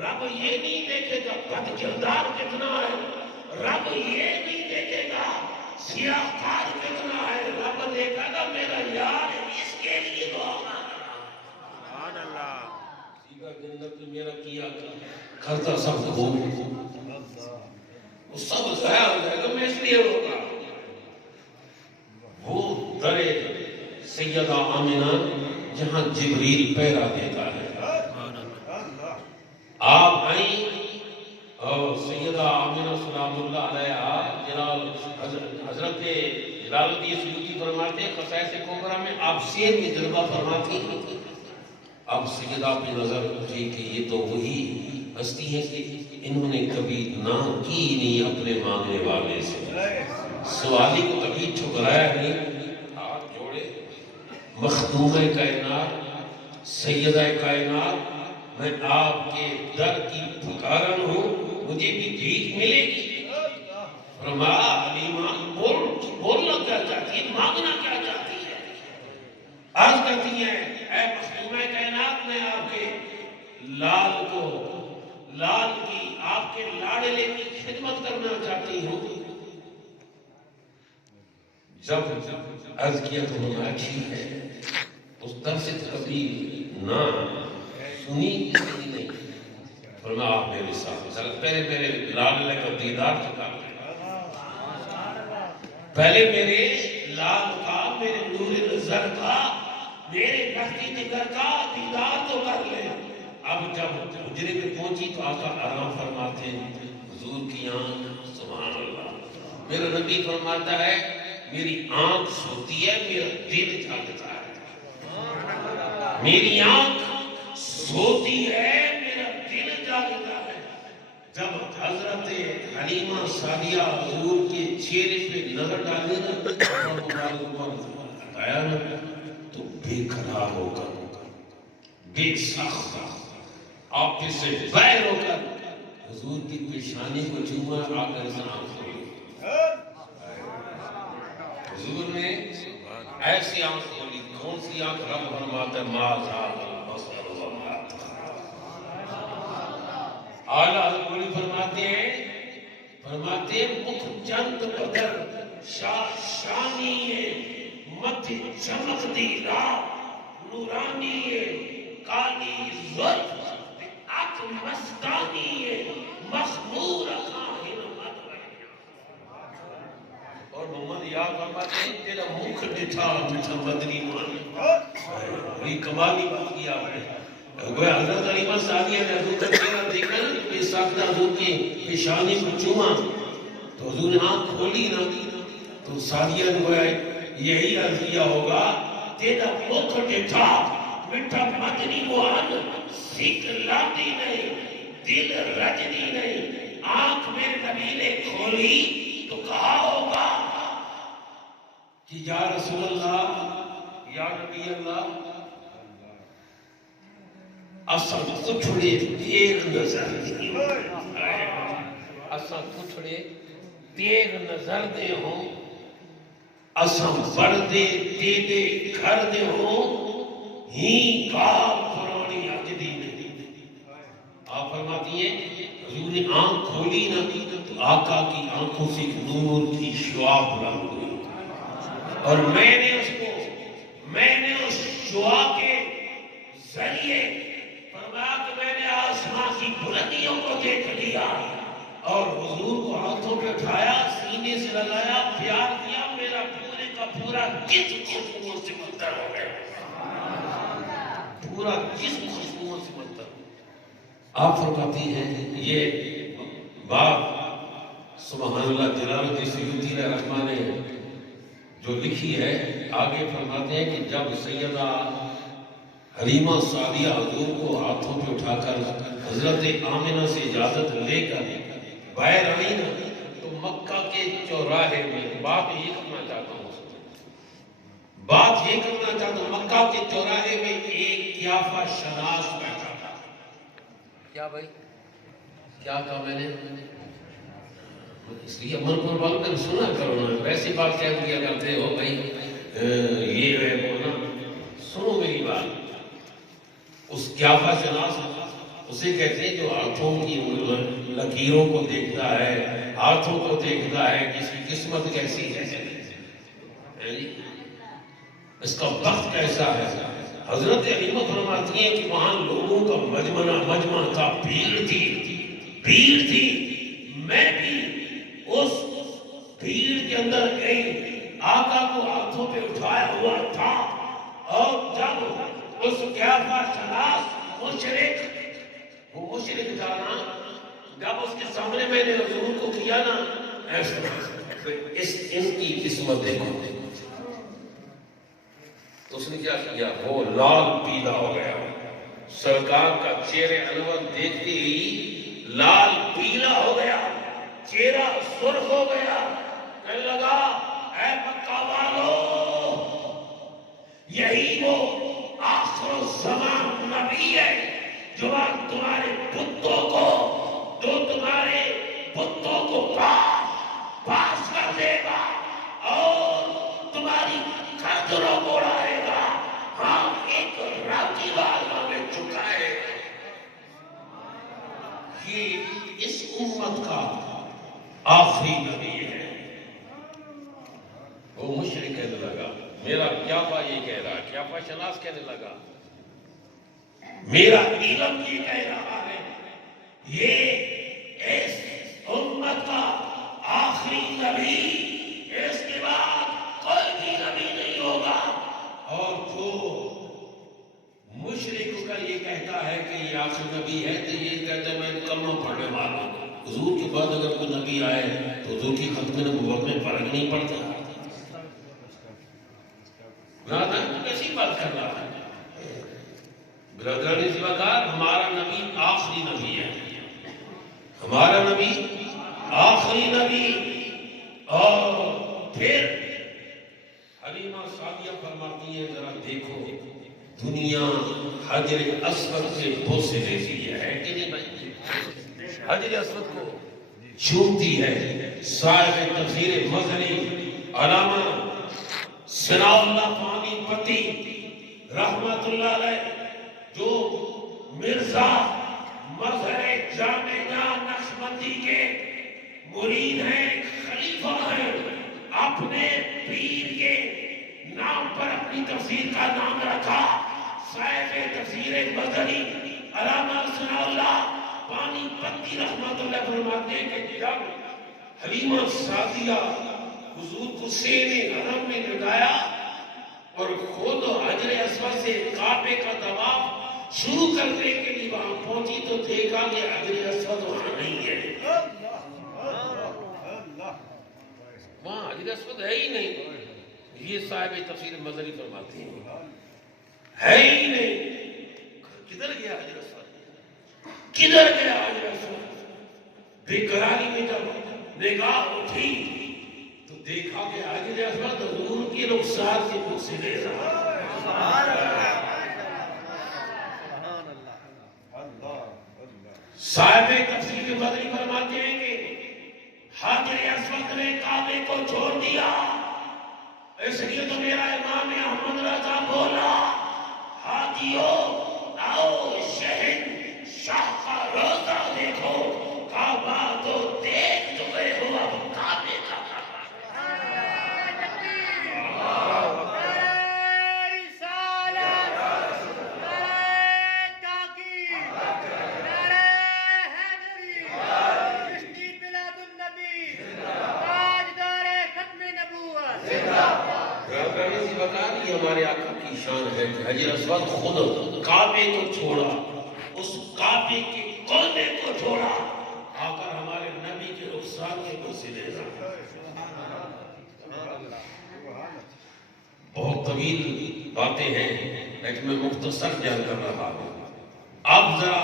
رب یہ نہیں دیکھے گا بد کردار کتنا ہے، رب یہ نہیں دیکھے گا سیاہ کار کتنا ہے، رب دیکھا گا میرا یار اس کے لیے دعا سبحان اللہ، سیدھا جنت میں میرا کیا کرتا سب کو وہ سب ضائع ہو جائے گا، میں اس لیے روکا۔ وہ درے سیدہ آمنہ جہاں جبریل پہرا دیتا ہے۔ آپ آئیں اور سیدہ آمنہ سلام اللہ علیہ جلال حضرت جلال الدین سیوطی فرماتے ہیں خصائص کبریٰ میں آپ سیر میں جلوہ فرماتی ہیں۔ اب سیدہ پہ نظر اٹھی کہ یہ تو وہی ہستی ہے کہ انہوں نے کبھی نہ کی نہیں اپنے مانگنے والے سے، سوالی کو کبھی ٹھکرایا نہیں، ہاتھ جوڑے۔ مخدوم کائنات، سیدہ کائنات، میں آپ کے در کی پکارن ہوں، مجھے بھی بھیک ملے گی؟ فرمایا حلیمہ بولنا کیا چاہتی ہے، مانگنا کیا چاہتی ہے؟ عرض کرتی ہیں اے مخدوم کائنات، میں آپ کے لال کی، آپ کے لاڈلے کی خدمت کرنا چاہتی ہوں۔ جب عرض کیا تو فرمایا ٹھیک ہے، اس در سے کبھی نہ سنی کسی نہیں۔ فرمایا آپ میرے ساتھ پہلے میرے لاڈلے کا دیدار چکا، پہلے میرے لال کا، میرے نور نظر کا، میرے بختی جگر کا دیدار تو کر لے۔ اب جب حجرے پہ پہنچی تو آقا آرام فرماتے ہیں، حضور کی آنکھ سبحان اللہ، میرا نبی فرماتا ہے میری آنکھ سوتی ہے، میرا دل جاگتا ہے۔ میری آنکھ سوتی ہے، میرا دل جاگتا ہے۔ جب حضرت حلیمہ سعدیہ حضور کے چہرے پہ نظر ڈالی نا تو بے قرار ہو کر، بے ساختہ، آپ سے باہر ہو کر حضور کی پیشانی کو چوما، آ کر سلام کھولی۔ حضور نے ایسی آنکھ کھولی، کون سی آنکھ؟ رب فرماتا ہے ما زاغ البصر وما طغى۔ اعلیٰ حضرت فرماتے ہیں مکھ چند بدر شانی متھ چمک دی رات نورانی کالی زلف اک مستانی مخمور کاہن مدوی۔ اور محمد یاد فرماتے ہیں تیرا مکھ ڈٹھا میٹھا مدنی مان۔ بڑی کمالی بات کی آپ نے۔ گویا حضرت حلیمہ سعدیہ نے حضور کا چہرہ دیکھا نا، بے ساختہ حضور کی پیشانی کو چوما تو حضور نے آنکھ کھولی نا تو سعدیہ نے گویا یہی عرض کیا ہوگا، تیرا مکھ ڈٹھا میٹھا مدنی مان، سکھ لاتی نہیں، دل رجنی نہیں۔ آنکھ میرے نبی نے کھولی تو کہا ہوگا کہ یا رسول اللہ، یا نبی اللہ، اساں کٹھڑے تیر نظر دے، اساں کٹھڑے تیر نظر دے ہوں، اساں بردے تیدے گھر دے ہوں، ہی کار پرانی اجدی نہیں۔ آپ فرماتی ہیں حضور نے آنکھ کھولی نہ تو آقا کی آنکھوں سے نور کی شعاع بلند ہوئی، اور میں نے اس شعاع کے ذریعے فرمایا کہ میں نے آسمان کی بلندیوں کو دیکھ لیا، اور حضور کو ہاتھوں پہ اٹھایا، سینے سے لگایا، پیار کیا، میرا پورے کا پورا جسم خوشبوؤں سے مطر ہو گیا، پورا جسم خوشبوؤں سے مطر۔ آپ فرماتی ہیں یہ بات سبحان اللہ جلال الدین سیوطی رحمہ نے جو لکھی ہے، آگے فرماتے ہیں کہ جب سیدہ حلیمہ سعدیہ حضور کو ہاتھوں پہ اٹھا کر حضرت آمنہ سے اجازت لے کر باہر آئی نا تو مکہ کے چوراہے میں، بات یہ کرنا چاہتا ہوں، مکہ کے چوراہے میں ایک قیافہ شناس بیٹھا تھا۔ کیا بھائی کیا کہا میں نے؟ اس لیے من پر بات کر سنا کرو نا، ویسی بات کہہ دیا کرتے ہو بھائی یہ ہے وہ نا، سنو میری بات۔ اس قیافہ شناس اسے کہتے ہیں جو ہاتھوں کی لکیروں کو دیکھتا ہے، ہاتھوں کو دیکھتا ہے، کس کی قسمت کیسی ہے، اس کا وقت کیسا ہے۔ حضرت حلیمہ فرماتی ہیں کہ وہاں لوگوں کا مجمع تھا، بھیڑ تھی، میں بھی اس بھیڑ کے اندر گئی، آقا کو ہاتھوں پہ اٹھایا ہوا تھا، اور جب اس قیافہ شناس مشرک، وہ مشرک جانا جب اس کے سامنے میں نے حضور کو کیا نا ایسا، ان کی قسمت دیکھو، تو اس نے کیا کیا، وہ لال پیلا ہو گیا، سرکار کا چہرے انور دیکھتے ہی لال پیلا ہو گیا، چہرہ سرخ ہو گیا، کہنے لگا اے مکہ والو، یہی وہ آخر الزمان نبی ہے جو تمہارے بتوں کو پاس کر دے گا اور تمہاری خاطروں کو اڑائے گا، ہاں ایک رب کی بارگاہ میں چکائے گا۔ یہ اس امت کا آخری نبی ہے۔ وہ مشرک کہنے لگا، میرا قیافہ یہ کہہ رہا ہے، قیافہ شناس کہنے لگا، میرا علم یہ کہہ رہا ہے یہ اس امت کا آخری نبی، اس کے بعد کوئی بھی نبی نہیں ہوگا۔ اور جو مشرک کر یہ کہتا ہے کہ یہ آخری نبی ہے تو یہ کہتا ہے میں کلمہ پڑھنے والا ہوں، حضور کے بعد اگر کوئی نبی آئے تو حضور کی ختم نبوت میں فرق نہیں پڑتا۔ کیسی بات کر رہا ہے برادران اسلام، ہمارا نبی آخری نبی ہے، ہمارا نبی آخری نبی۔ اور پھر حلیمہ سعدیہ فرماتی ہے ذرا دیکھو دنیا حجر اسود سے بوسے لیتی ہے کہ نہیں بھائی، حجر اسود کو چومتی ہے۔ صاحب تفسیر مظہری علامہ ثناء اللہ پانی پتی رحمت اللہ علیہ، جو مرزا مظہر جامع نقشبندی کے مرید ہیں، خلیفہ ہیں، اپنے پیر کے نام پر اپنی تفسیر کا نام رکھا صاحب تفسیر مظہری علامہ ثناء اللہ پانی پتی رحمت اللہ فرماتے ہیں کہ جب حلیمہ سعدیہ حضور کو سینے حرم میں لٹایا اور خود حجر اسود سے کعبے کا طواف شروع کرنے کے لیے وہاں پہنچی تو دیکھا کہ حجر اسود وہاں نہیں ہے، وہاں حجر اسود ہے ہی نہیں۔ یہ صاحب تفسیر مظہری فرماتے ہیں ہے ہی نہیں، کدھر گیا حجر اسود، کدھر گیا حجر اسود؟ بے قراری میں جب نگاہ اٹھی تو دیکھا کہ حجر اسود حضور کی رخسار سے بوسے لے رہا۔ صاحب تفسیر مظہری فرماتے ہیں کہ حجر اسود نے کعبے کو چھوڑ دیا، اس لیے تو میرا امام احمد رضا بولا حاجیو آؤ شہنشاہ کا روزہ دیکھو، کعبہ تو دیکھ چکے ہو، اب کعبے کا ہمارے آقا کی شان ہے کہ حجر اسود خود کعبے کو چھوڑا، اس کعبے کے کونے کو چھوڑا، آ کر ہمارے نبی کے رخسار کے بوسے لے رہا۔ بہت طویل باتیں ہیں لیکن میں مختصر بیان کر رہا ہوں۔ اب ذرا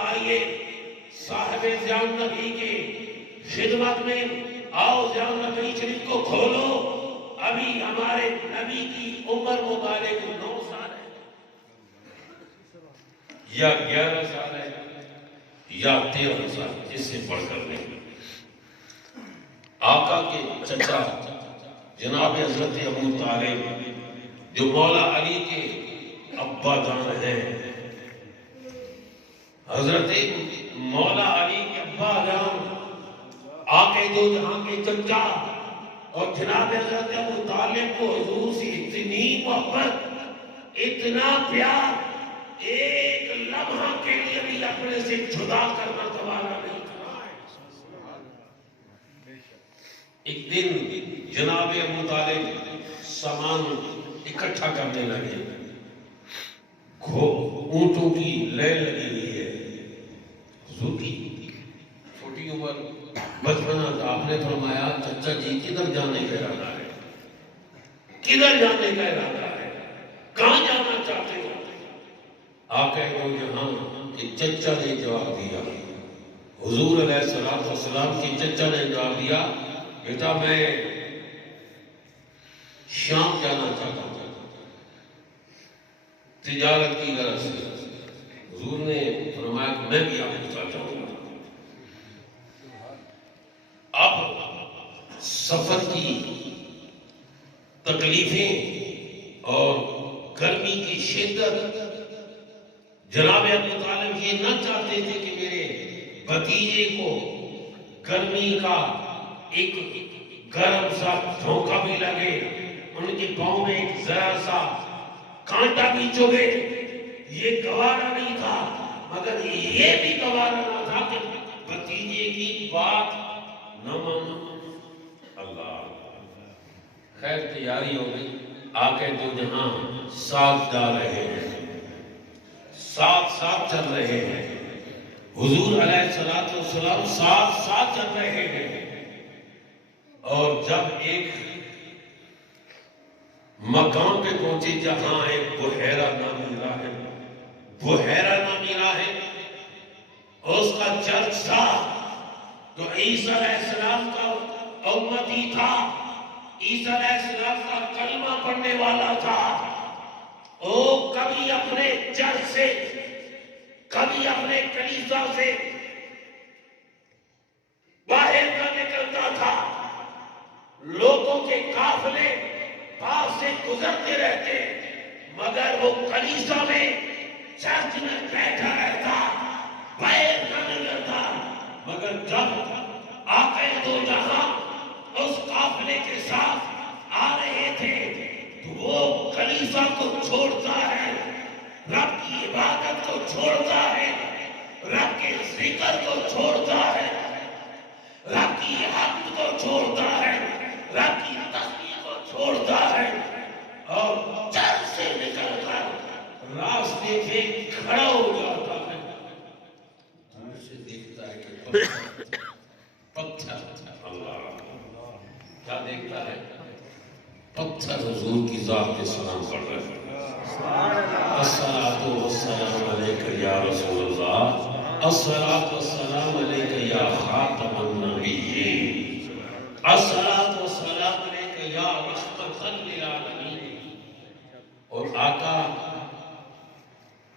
آئیے صاحب ضیاء النبی کے خدمت میں آؤ، ضیاء النبی شریف کو کھولو۔ ابھی ہمارے نبی کی عمر مبارک 9 سال ہے یا 11 سال ہے یا 13 سال، جس سے بڑھ کر نہیں۔ آقا کے چچا جناب حضرت ابو طالب جو مولا علی کے ابا جان ہیں، حضرت مولا علی کے ابا جان آقے دو جہاں کے چچا، اور جناب حضرت ابو طالب کو حضور سے اتنی محبت، اتنا پیار، ایک لمحہ کے لیے بھی اپنے سے جدا کرنا گوارا نہیں تھا۔ ایک دن جناب ابو طالب سامان اکٹھا کرنے لگے. اونٹوں کی لین لگی ہوئی ہے. حضور کی چھوٹی عمر بچپنا تھا. آپ نے فرمایا چچا جی کدھر جانے کا ارادہ ہے؟ کدھر جانے کا ارادہ ہے؟ کہاں جانا چاہتے ہو؟ آپ کہہ دو جہاں. کہ چچا نے جواب دیا, حضور علیہ السلام کی چچا نے جواب دیا بیٹا میں شام جانا چاہتا ہوں تجارت کی غرض سے. حضور نے فرمایا کہ میں بھی آپ کے ساتھ جاؤں گا. اب سفر کی تکلیفیں اور گرمی کی شدت, جناب ابو طالب یہ نہ چاہتے تھے کہ میرے بھتیجے کو گرمی کا ایک گرم سا جھونکا بھی لگے, ان کے پاؤں میں ایک ذرا سا کانٹا بھی چبھے. یہ گوارا نہیں تھا, مگر یہ بھی گوارا نہ تھا کہ بھتیجے کی بات نہ مانو. اللہ خیر تیاری ہو گئی. آگے دو جہاں ساتھ جا رہے ہیں, ساتھ چل رہے ہیں. حضور علیہ السلام ساتھ چل رہے ہیں. اور جب ایک مقام پہ پہنچے جہاں ایک بحیرہ نامی راہب, اس کا چرچ تھا تو عیسیٰ علیہ السلام کا امتی تھا, عیسیٰ علیہ السلام کا کلمہ پڑھنے والا تھا. وہ کبھی اپنے چرچ سے کبھی اپنے کلیسا سے باہر نہ نکلتا تھا. لوگوں کے قافلے پاس سے گزرتے رہتے, مگر وہ کلیسا میں چرچ میں بیٹھا رہتا, باہر نہ نکلتا. مگر جب آقا دو جہاں اس قافلے کے ساتھ آ رہے تھے تو وہ کلیسا کو چھوڑتا ہے, رب کی عبادت کو چھوڑتا ہے, رب کے ذکر کو چھوڑتا ہے, رب کی حمد کو چھوڑتا ہے, رب کی تسبیح کو چھوڑتا ہے, اور چرچ سے نکل کر راستے پہ کھڑا ہو جاتا ہے. دور سے دیکھتا ہے کہ پتھر. اللہ کیا دیکھتا ہے؟ پتھر حضور کی ذات پہ سلام پڑھ رہے ہیں. الصلاۃ والسلام علیک یا رسول اللہ, الصلاۃ والسلام علیک یا خاتم النبیین, الصلاۃ والسلام علیک یا رحمۃ للعالمین. اور آقا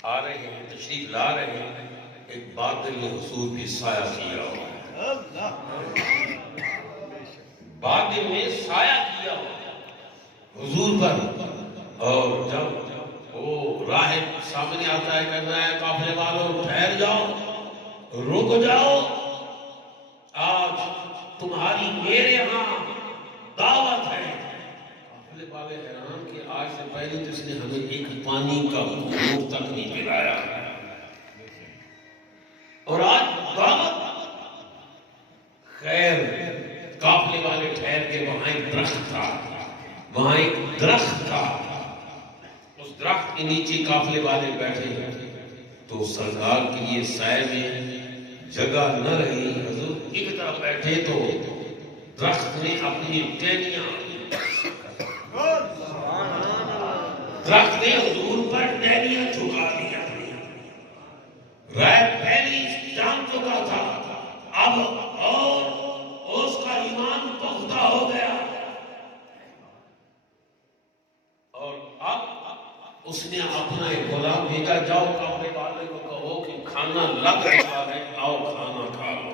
آ رہے ہیں, تشریف لا رہے ہیں, ایک بادل نے حضور بھی سایہ کیا ہوا, بادل نے سایہ کیا ہوا حضور پر. اور جب وہ راہب سامنے آتا ہے, کہنا ہے قافلے والوں ٹھہر جاؤ, رک جاؤ, آج تمہاری میرے ہاں دعوت ہے. قافلے والے حیران کہ آج سے پہلے تو اس نے ہمیں ایک پانی کا گھونٹ تک نہیں پلایا, اور آج دعوت. خیر قافلے والے ٹھہر کے وہاں ایک درخت تھا, اس درخت کے نیچے قافلے والے بیٹھے. تو سرکار کے لیے سائے میں جگہ نہ رہی, حضور ایک طرف بیٹھے تو درخت نے اپنی ٹہنیاں, درخت نے حضور پر ٹہنیاں جھکا دیا. راہب پہلی جان چکا تھا, اب اور اس کا ایمان پختہ ہو گیا, اور اب اس نے اپنا ایک غلام بھیجا, جاؤ قافلے والے کو کہو کہ کھانا لگ رہا ہے, آؤ کھانا کھا لو.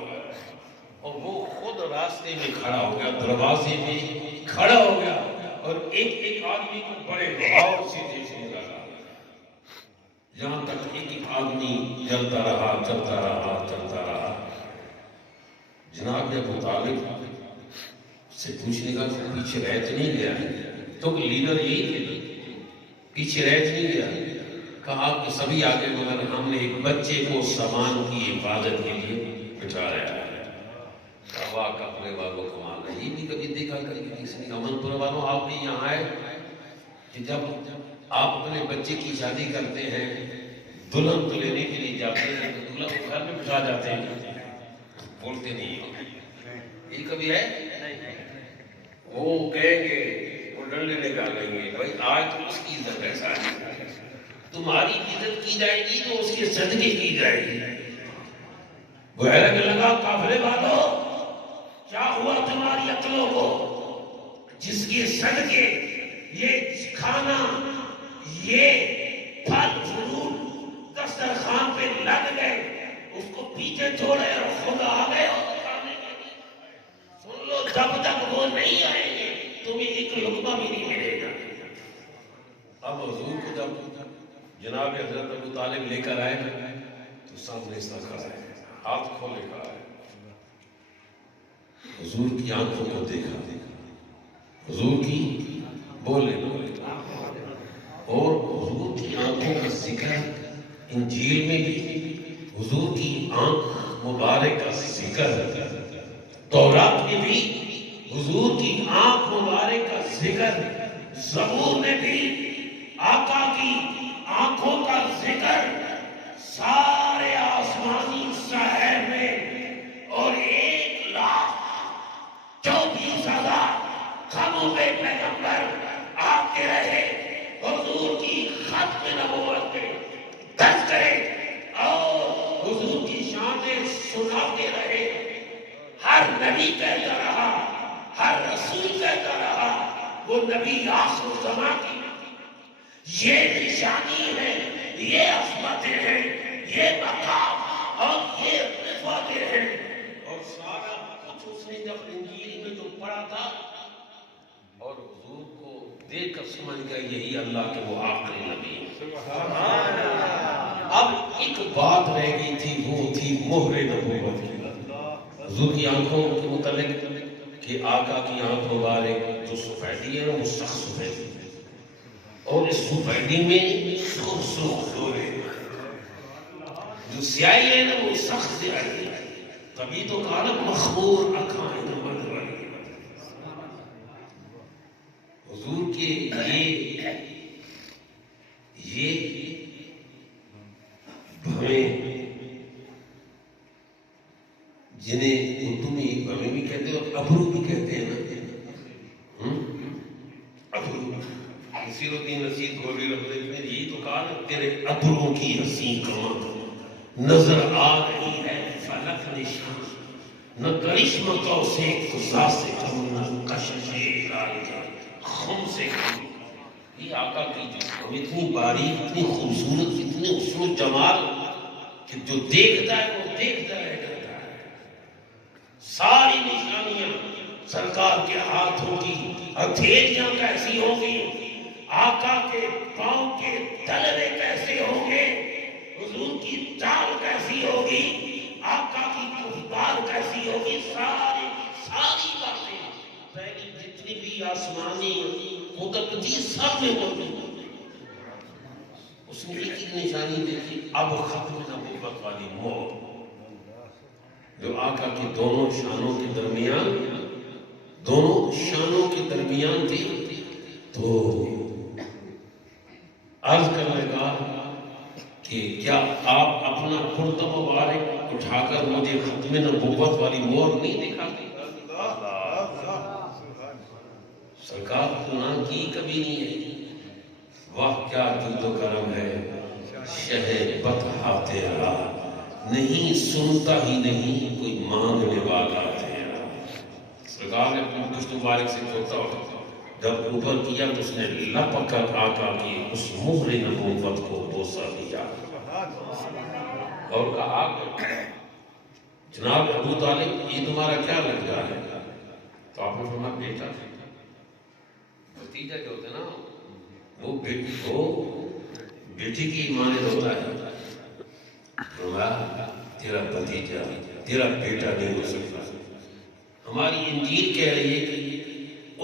اور وہ خود راستے میں کھڑا ہو گیا, دروازے میں کھڑا ہو گیا, اور ایک آدمی کو بڑے غور سے دیکھنے لگا, یہاں تک ایک آدمی چلتا رہا. جناب ابو طالب سے پوچھنے کا کہ پیچھے رہ تو نہیں گیا, تو لیڈر یہی تھے, پیچھے رہ نہیں گیا. کہا کہ سبھی آگے, مگر ہم نے ایک بچے کو سامان کی حفاظت کے لیے بٹھایا ہے. واہ قافلے والوں کو آنا, یہ بھی کبھی دیکھا کبھی کسی نے, امن پور والوں آپ بھی یہاں آئے, کہ جب آپ اپنے بچے کی شادی کرتے ہیں، دلہن کو لینے کے لیے جاتے ہیں تو دلہن کو گھر میں بٹھا جاتے ہیں، بولتے نہیں ہو، یہ کبھی ہے؟ وہ کہیں گے، وہ ڈنڈے نکالیں گے، بھائی آج تو اس کی عزت ہے، ساری تمہاری عزت کی جائے گی تو اس کے صدقے کی جائے گی۔ بحیرہ میں لگا، قافلے والوں کیا ہوا تمہاری عقلوں کو، جس کے صدقے یہ کھانا، یہ پھل فروٹ دسترخوان پہ لگ گئے، اس کو پیچھے چھوڑے اور خود آ گئے ہو کھانے کے لیے۔ سن لو، جب تک وہ نہیں آئیں گے تمہیں ایک لقمہ بھی نہیں ملے گا۔ اب حضور کو جب جناب حضرت ابو طالب لے کر آئے تو سامنے اس طرح کھڑا ہے، ہاتھ کھولے کھڑا ہے، حضور کی آنکھوں کو دیکھا، حضور کی بولے اور حضور کی آنکھوں کا ذکر انجیل میں بھی، حضور کی آنکھ مبارک کا ذکر تورات میں بھی، حضور کی آنکھ مبارک کا ذکر زبور میں بھی، آقا کی آنکھوں کا ذکر سارے آسمانی صحائف میں، اور 1,24,000 خموں پہ پیغمبر آتے رہے حضور کی ختم نبوت پہ تذکرے اور حضور کی شانیں سناتے رہے۔ ہر نبی کہتا رہا، ہر رسول کہتا رہا، وہ نبی آخر الزمان کی یہ نشانی ہے، یہ عظمتیں ہیں، یہ مقام اور یہ رفعتیں ہیں، اور سارا کچھ اس نے جب انجیل میں جو پڑھا تھا اور حضور کو دیکھ کر سمجھ گیا یہی اللہ کے وہ آخری نبی ہیں۔ اب ایک بات رہ گئی تھی، وہ تھی مہر نبوت کی، حضور کی آنکھوں کے متعلق کہ آقا کی آنکھ مبارک جو سفیدی ہے وہ سخت سفیدی ہے، اور اس سفیدی میں سرخ سرخ ڈورے، جو سیاہی ہے نا وہ سخت سیاہی ہے، تبھی تو کہا نا مخمور اکھائیں نمد والی۔ حضور کے یہ بھویں جنہیں اردو میں بھویں بھی کہتے ہیں اور ابرو بھی کہتے ہیں نا، ابرو، نصیر الدین نصیر گولوی رحمۃ اللہ نے یہی تو کہا نا، تیرے ابرو کی حسین کماں نظر آ رہی ہے فلک نشان، نہ کرشمہ کو سے قضا سے کم، نہ کشش خم سے کم۔ یہ آقا کی جو اتنی باریک، اتنی خوبصورت، اتنے حسن و جمال کہ جو دیکھتا ہے وہ دیکھتا رہ جاتا ہے۔ ساری نشانیاں سرکار کے ہاتھوں کی ہتھیلیاں کیسی ہوں گی، آقا کے پاؤں کے تلوے کیسے ہوں گے، حضور کی چال کیسی ہوگی، آقا کی گفتار کیسی ہوگی، ساری باتیں پہلی جتنی بھی آسمانی قدرت تھی سب میں موجود۔ اس نے ایک نشانی دیکھی، اب ختم نبوت والی مہر جو آقا کی دونوں شانوں کے درمیان تھی، تو عرض کرنے لگا کہ کیا آپ اپنا کرتا مبارک اٹھا کر مجھے ختم نبوت والی مہر نہیں دکھاتے؟ سرکار گناہ کی کبھی نہیں ہے، واہ کیا جود و کرم ہے، شہ بطحہ تیرا، نہیں سنتا ہی نہیں کوئی مانگنے والا تیرا۔ سرکار نے اپنے پشت مبارک سے کھولتا ہوا جب اوپر کیا تو اس نے لپک کر آقا کی اس مہر نبوت کو بوسہ دیا اور کہا جناب ابو طالب یہ تمہارا کیا لگ رہا ہے؟ تو آپ نے فرمایا بیٹا، بھتیجا جو ہوتا ہے نا وہ بیٹی کی مانند ہوتا ہے، فرمایا تیرا بھتیجا تیرا بیٹا نہیں ہو سکتا۔ ہماری انجیل کہہ رہی ہے کہ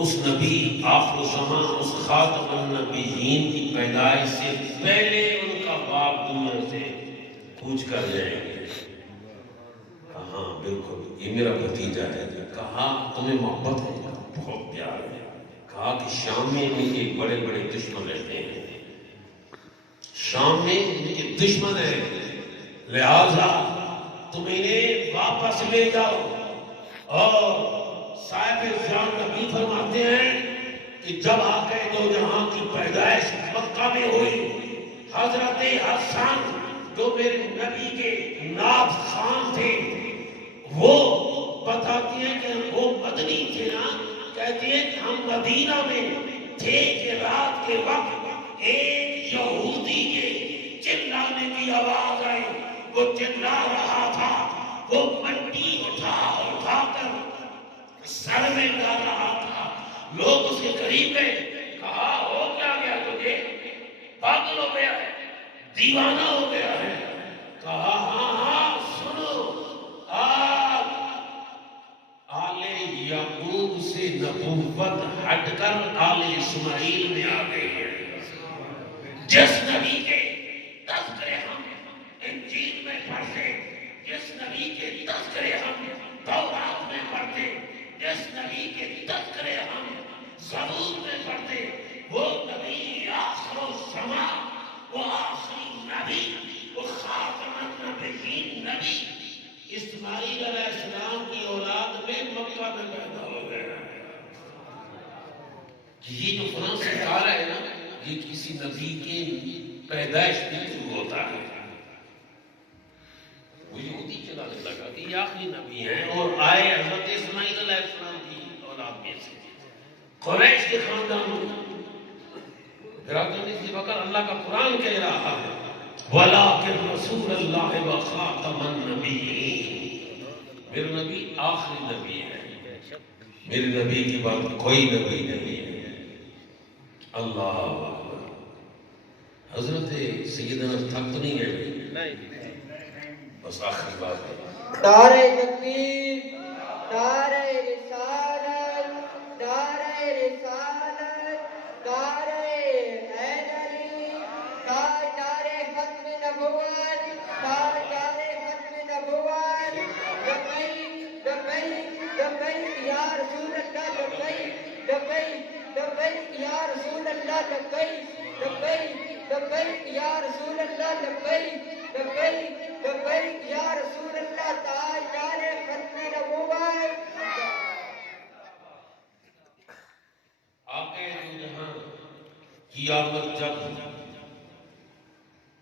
اس نبی آخر الزمان، اس خاتم النبیین کی پیدائش سے پہلے ان کا باپ دنیا سے کوچ کر جائیں گے۔ کہاں بالکل یہ میرا بھتیجا ہے۔ کہاں تمہیں محبت ہے؟ بہت پیار ہے۔ کہا کہ شام میں ان کے بڑے بڑے دشمن رہتے ہیں، شام میں ان کے دشمن ہیں، لہذا تم انہیں واپس لے جاؤ۔ اور صاحب زیان نبی فرماتے ہیں کہ جب آقا دو جہاں کی پیدائش مکہ میں ہوئی، حضرت حسن جو میرے نبی کے ناب خان تھے، وہ بتاتی ہیں کہ وہ مدنی تھے نا، کہتے ہیں کہ ہم مدینہ میں تھے کہ رات کے وقت ایک یہودی کے چلانے کی آواز آئی، وہ چلا رہا تھا، وہ مٹی اٹھا کر سر میں ڈال رہا تھا، لوگ اس کے قریب گئے، کہا ہو کیا گیا تجھے، پاگل ہو گیا ہے، دیوانہ ہو گیا ہے؟ کہا ہاں سنو، آل یعقوب سے نبوت ہٹ کر آل اسماعیل میں آ گئی ہے۔ جس نبی کے تذکرے ہم انجیل میں پڑھتے، جس نبی کے تذکرے ہم تورات میں پڑھتے، جس نبی کے تذکرے ہم زبور میں پڑھتے، وہ نبی آخر الزمان، وہ آخری نبی، وہ خاتم النبیین نبی اسماعیل علیہ السلام کی اولاد میں مکہ میں پیدا ہو گیا۔ یہ جو فلاں ستارہ ہے نا، یہ کسی نبی کے پیدائش میں شروع ہوتا ہے۔ وہ یہودی چلانے لگا کہ یہ آخری نبی ہیں، اور آئے حضرت اسماعیل علیہ السلام کی اولاد میں سے، قریش کے خاندان میں۔ پھر آپ جانتے ہیں بکر اللہ کا قرآن کہہ رہا ہے وَلَٰكِن رَسُولَ اللَّهِ وَخَاتَمَ النَّبِيِّينَ، میرے نبی آخری نبی ہے، میرے نبی کے بعد کوئی نبی نہیں ہے۔ اللہ اکبر۔ حضرت سیدنا تھک تو نہیں گئے؟ بس آخری بات ہے، نعرہ تکبیر، نعرہ رسالت، نعرہ رسالت، نعرہ حیدری، نعرہ ختم نبوت، نعرہ ختم نبوت، لبیک لبیک لبیک یا رسول اللہ، لبیک لبیک لبیک یا رسول اللہ، لبیک لبیک لبیک یا رسول اللہ، لبیک لبیک لبیک یا رسول اللہ، تاجدار ختم نبوت۔ آقا دو جہاں کی آمد جب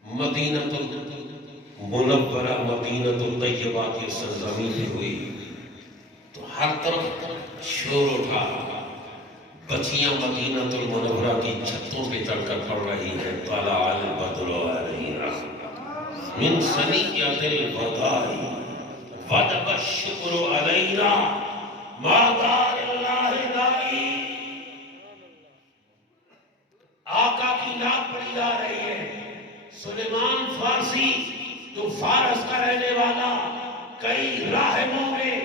مدینہ المنورہ، مدینہ الطیبہ کی سرزمین میں ہوئی تو ہر طرف شور اٹھا، بچیاں مدینہ المنورہ کی چھتوں پہ چڑھ کر پڑھ رہی ہیں طلع البدر علینا من ثنیۃ الوداع وجب الشکر علینا ما دار اللہ دائی۔ آقا کی نعت پڑھی جا رہی ہے۔ سلیمان فارسی جو فارس کا رہنے والا کئی راہبوں میں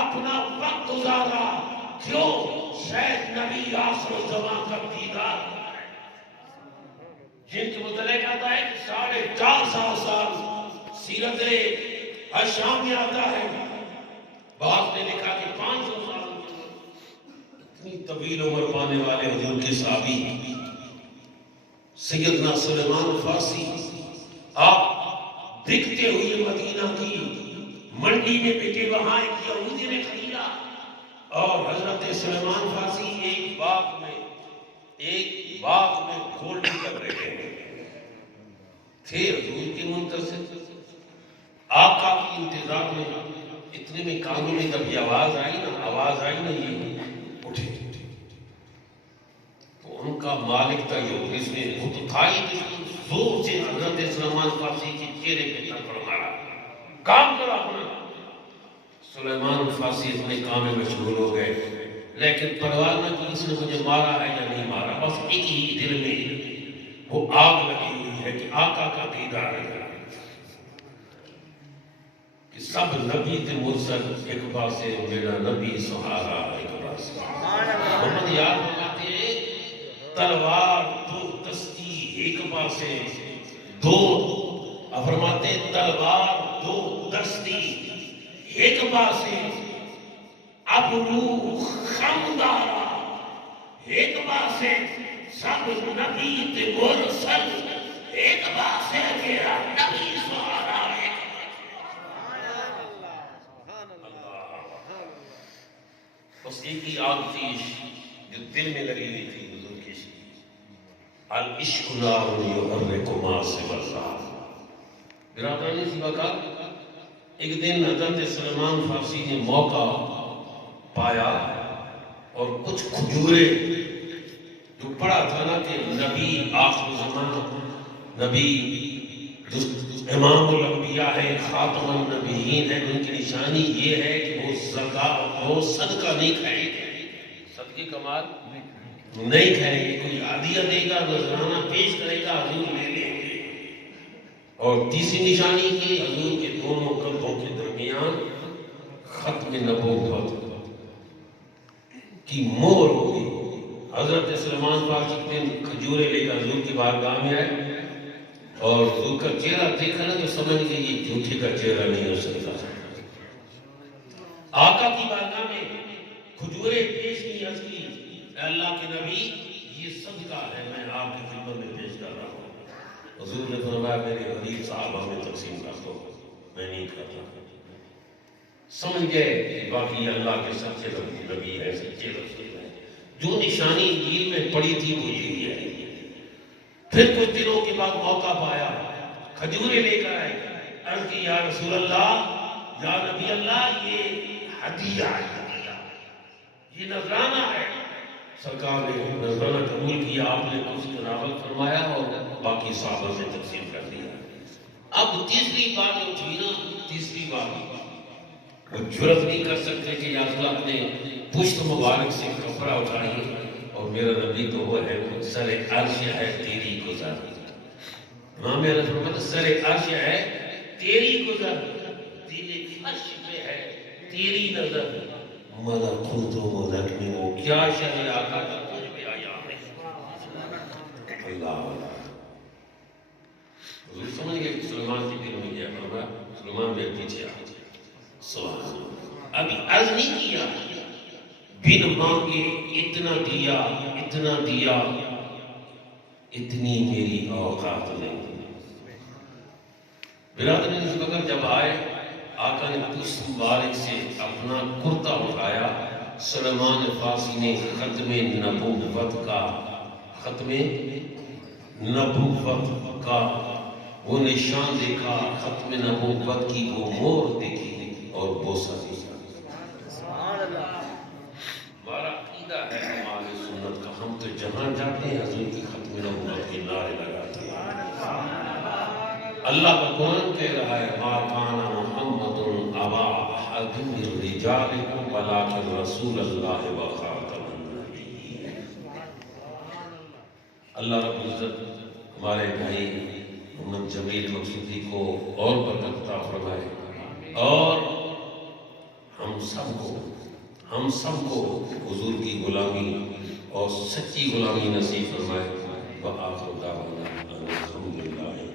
اپنا وقت گزارا، کیوں؟ شاید نبی آخر الزمان کا دیدار ہوا ہے، جن کے متعلق آتا ہے کہ 450 سال سیرت حشام میں آتا ہے، بعض نے لکھا کہ 500 سال۔ اتنی طویل عمر پانے والے حضور کے صحابی سیدنا سلیمان فارسی آپ دیکھتے ہوئے مدینہ کی منڈی میں بیٹھے، وہاں ایک یہودی نے خریدا، اور حضرت سلیمان فارسی ایک باغ میں کھولنے کر رہے تھے، حضور کے منتظر آقا کی انتظار میں۔ اتنے میں کانوں میں جب یہ آواز آئی نا یہ اٹھے، تو ان کا مالک تھا یہ، اس نے وہ تو تھا ہی، زور سے حضرت سلیمان فارسی کے چہرے پہ تھپڑ مارا، کام کرو اپنا۔ سلیمان فارسی اپنے کام میں مشغول ہو گئے، لیکن پرواہ نہ کی اس نے مجھے مارا ہے یا نہیں مارا، بس ایک ہی دل میں وہ آگ لگی ہوئی ہے کہ آقا کا دیدار ہے، کہ سب نبی تھے مرسل، ایک پاسے میرا نبی سہارا، ایک پاسے محمد یاد بناتے ہیں تلوار دو دستی ایک پاسے دو، فرماتے تلوار دو دستی ایک پاسے ابرو خم دارا ایک بات ہے سب نبی تے مرسل، ایک بات ہے میرا نبی سہارا ایک بس ایک ہی آتش جو دل میں لگی ہوئی تھی حضور کی العشق نار یحرک ما سوى الله۔ برادرانی سی بکا ایک دن حضرت سلمان فارسی نے موقع پایا اور کچھ کھجورے جو پڑا تھا نا کہ نبی آخر زمان، نبی جو امام الانبیاء ہے، خاتم النبیین ہے، ان کی نشانی یہ ہے کہ وہ زکاة وہ صدقہ نہیں کھائیں گے، صدقے کا مال نہیں کھائیں گے، کوئی عادیہ دے گا، نذرانہ پیش کرے گا، حضور لے لیں گے۔ اور تیسری نشانی کی حضور کے دونوں قدموں کے درمیان ختم نبوت کی مہر ہوگی۔ حضرت سلمان فارسی نے کھجورے لے کر حضور کی بارگاہ میں آئے اور حضور کا چہرہ دیکھا نا تو سمجھ گئے یہ جھوٹے کا چہرہ نہیں ہو سکتا۔ آقا کی بارگاہ میں کھجورے پیش کی، عرض کی اے اللہ کے نبی یہ صدقہ ہے، میں آپ کی خدمت میں پیش کر رہا ہوں۔ حضور نے فرمایا میرے غریب صحابہ میں تقسیم کر دو، میں نہیں کرتا۔ سمجھ گئے کہ باقی اللہ کے سچے نبی ہے، سچے رسول ہے۔ جو نشانی انجیل میں پڑی تھی وہ یہی ہے۔ پھر کچھ دنوں کے بعد موقع پایا، کھجورے لے کر آئے، عرض کی یا رسول اللہ، یا نبی اللہ، یہ ہدیہ ہے، یہ نذرانہ ہے۔ سرکار نے نذرانہ قبول کیا، آپ نے کچھ تناول فرمایا اور باقی صحابہ سے تقسیم کر دیا۔ اب تیسری بات جو تھی نا، تیسری بات وہ جرت نہیں کر سکتے کہ یا اللہ اپنے پشت مبارک سے کپڑا اٹھائیے اور میرا نبی تو وہ ہے سر عرش ہے تیری گزر، امام علیہ فرماتا سر عرش ہے تیری گزر، دل فرش پہ ہے تیری نظر، ملکوت و ملکمو کیا شہ آقا کا تجھ پہ آیا ہے۔ اللہ حضور سمجھ گئے کہ سلمان کی دل میں کیا فرمایا، سلمان میں پیچھے آ سبحان اللہ، ابھی عرض نہیں کیا، بن مانگے اتنا دیا، اتنا دیا، اتنی میری اوقات نہیں۔ برادر اس وقت جب آئے، آقا نے پشت مبارک سے اپنا کرتا اٹھایا، سلمان فارسی نے ختم نبوت کا وہ نشان دیکھا، ختم نبوت کی وہ مہر دیکھی اور بوسہ دیا۔ ہمارا عقیدہ ہے ہمارے سنت کا، ہم تو جہاں جاتے ہیں حضور کی ختم نبوت کے نعرے لگاتے ہیں۔ اللہ کا قرآن کہہ رہا ہے ما کان محمد ابا احد من رجالکم ولکن رسول اللہ و خاتم النبیین۔ اللہ رب العزت ہمارے بھائی محمد جمیل مقصودی کو اور برکت عطا فرمائے اور ہم سب کو حضور کی غلامی اور سچی غلامی نصیب فرمائے۔ وآخر دعوانا الحمدللہ۔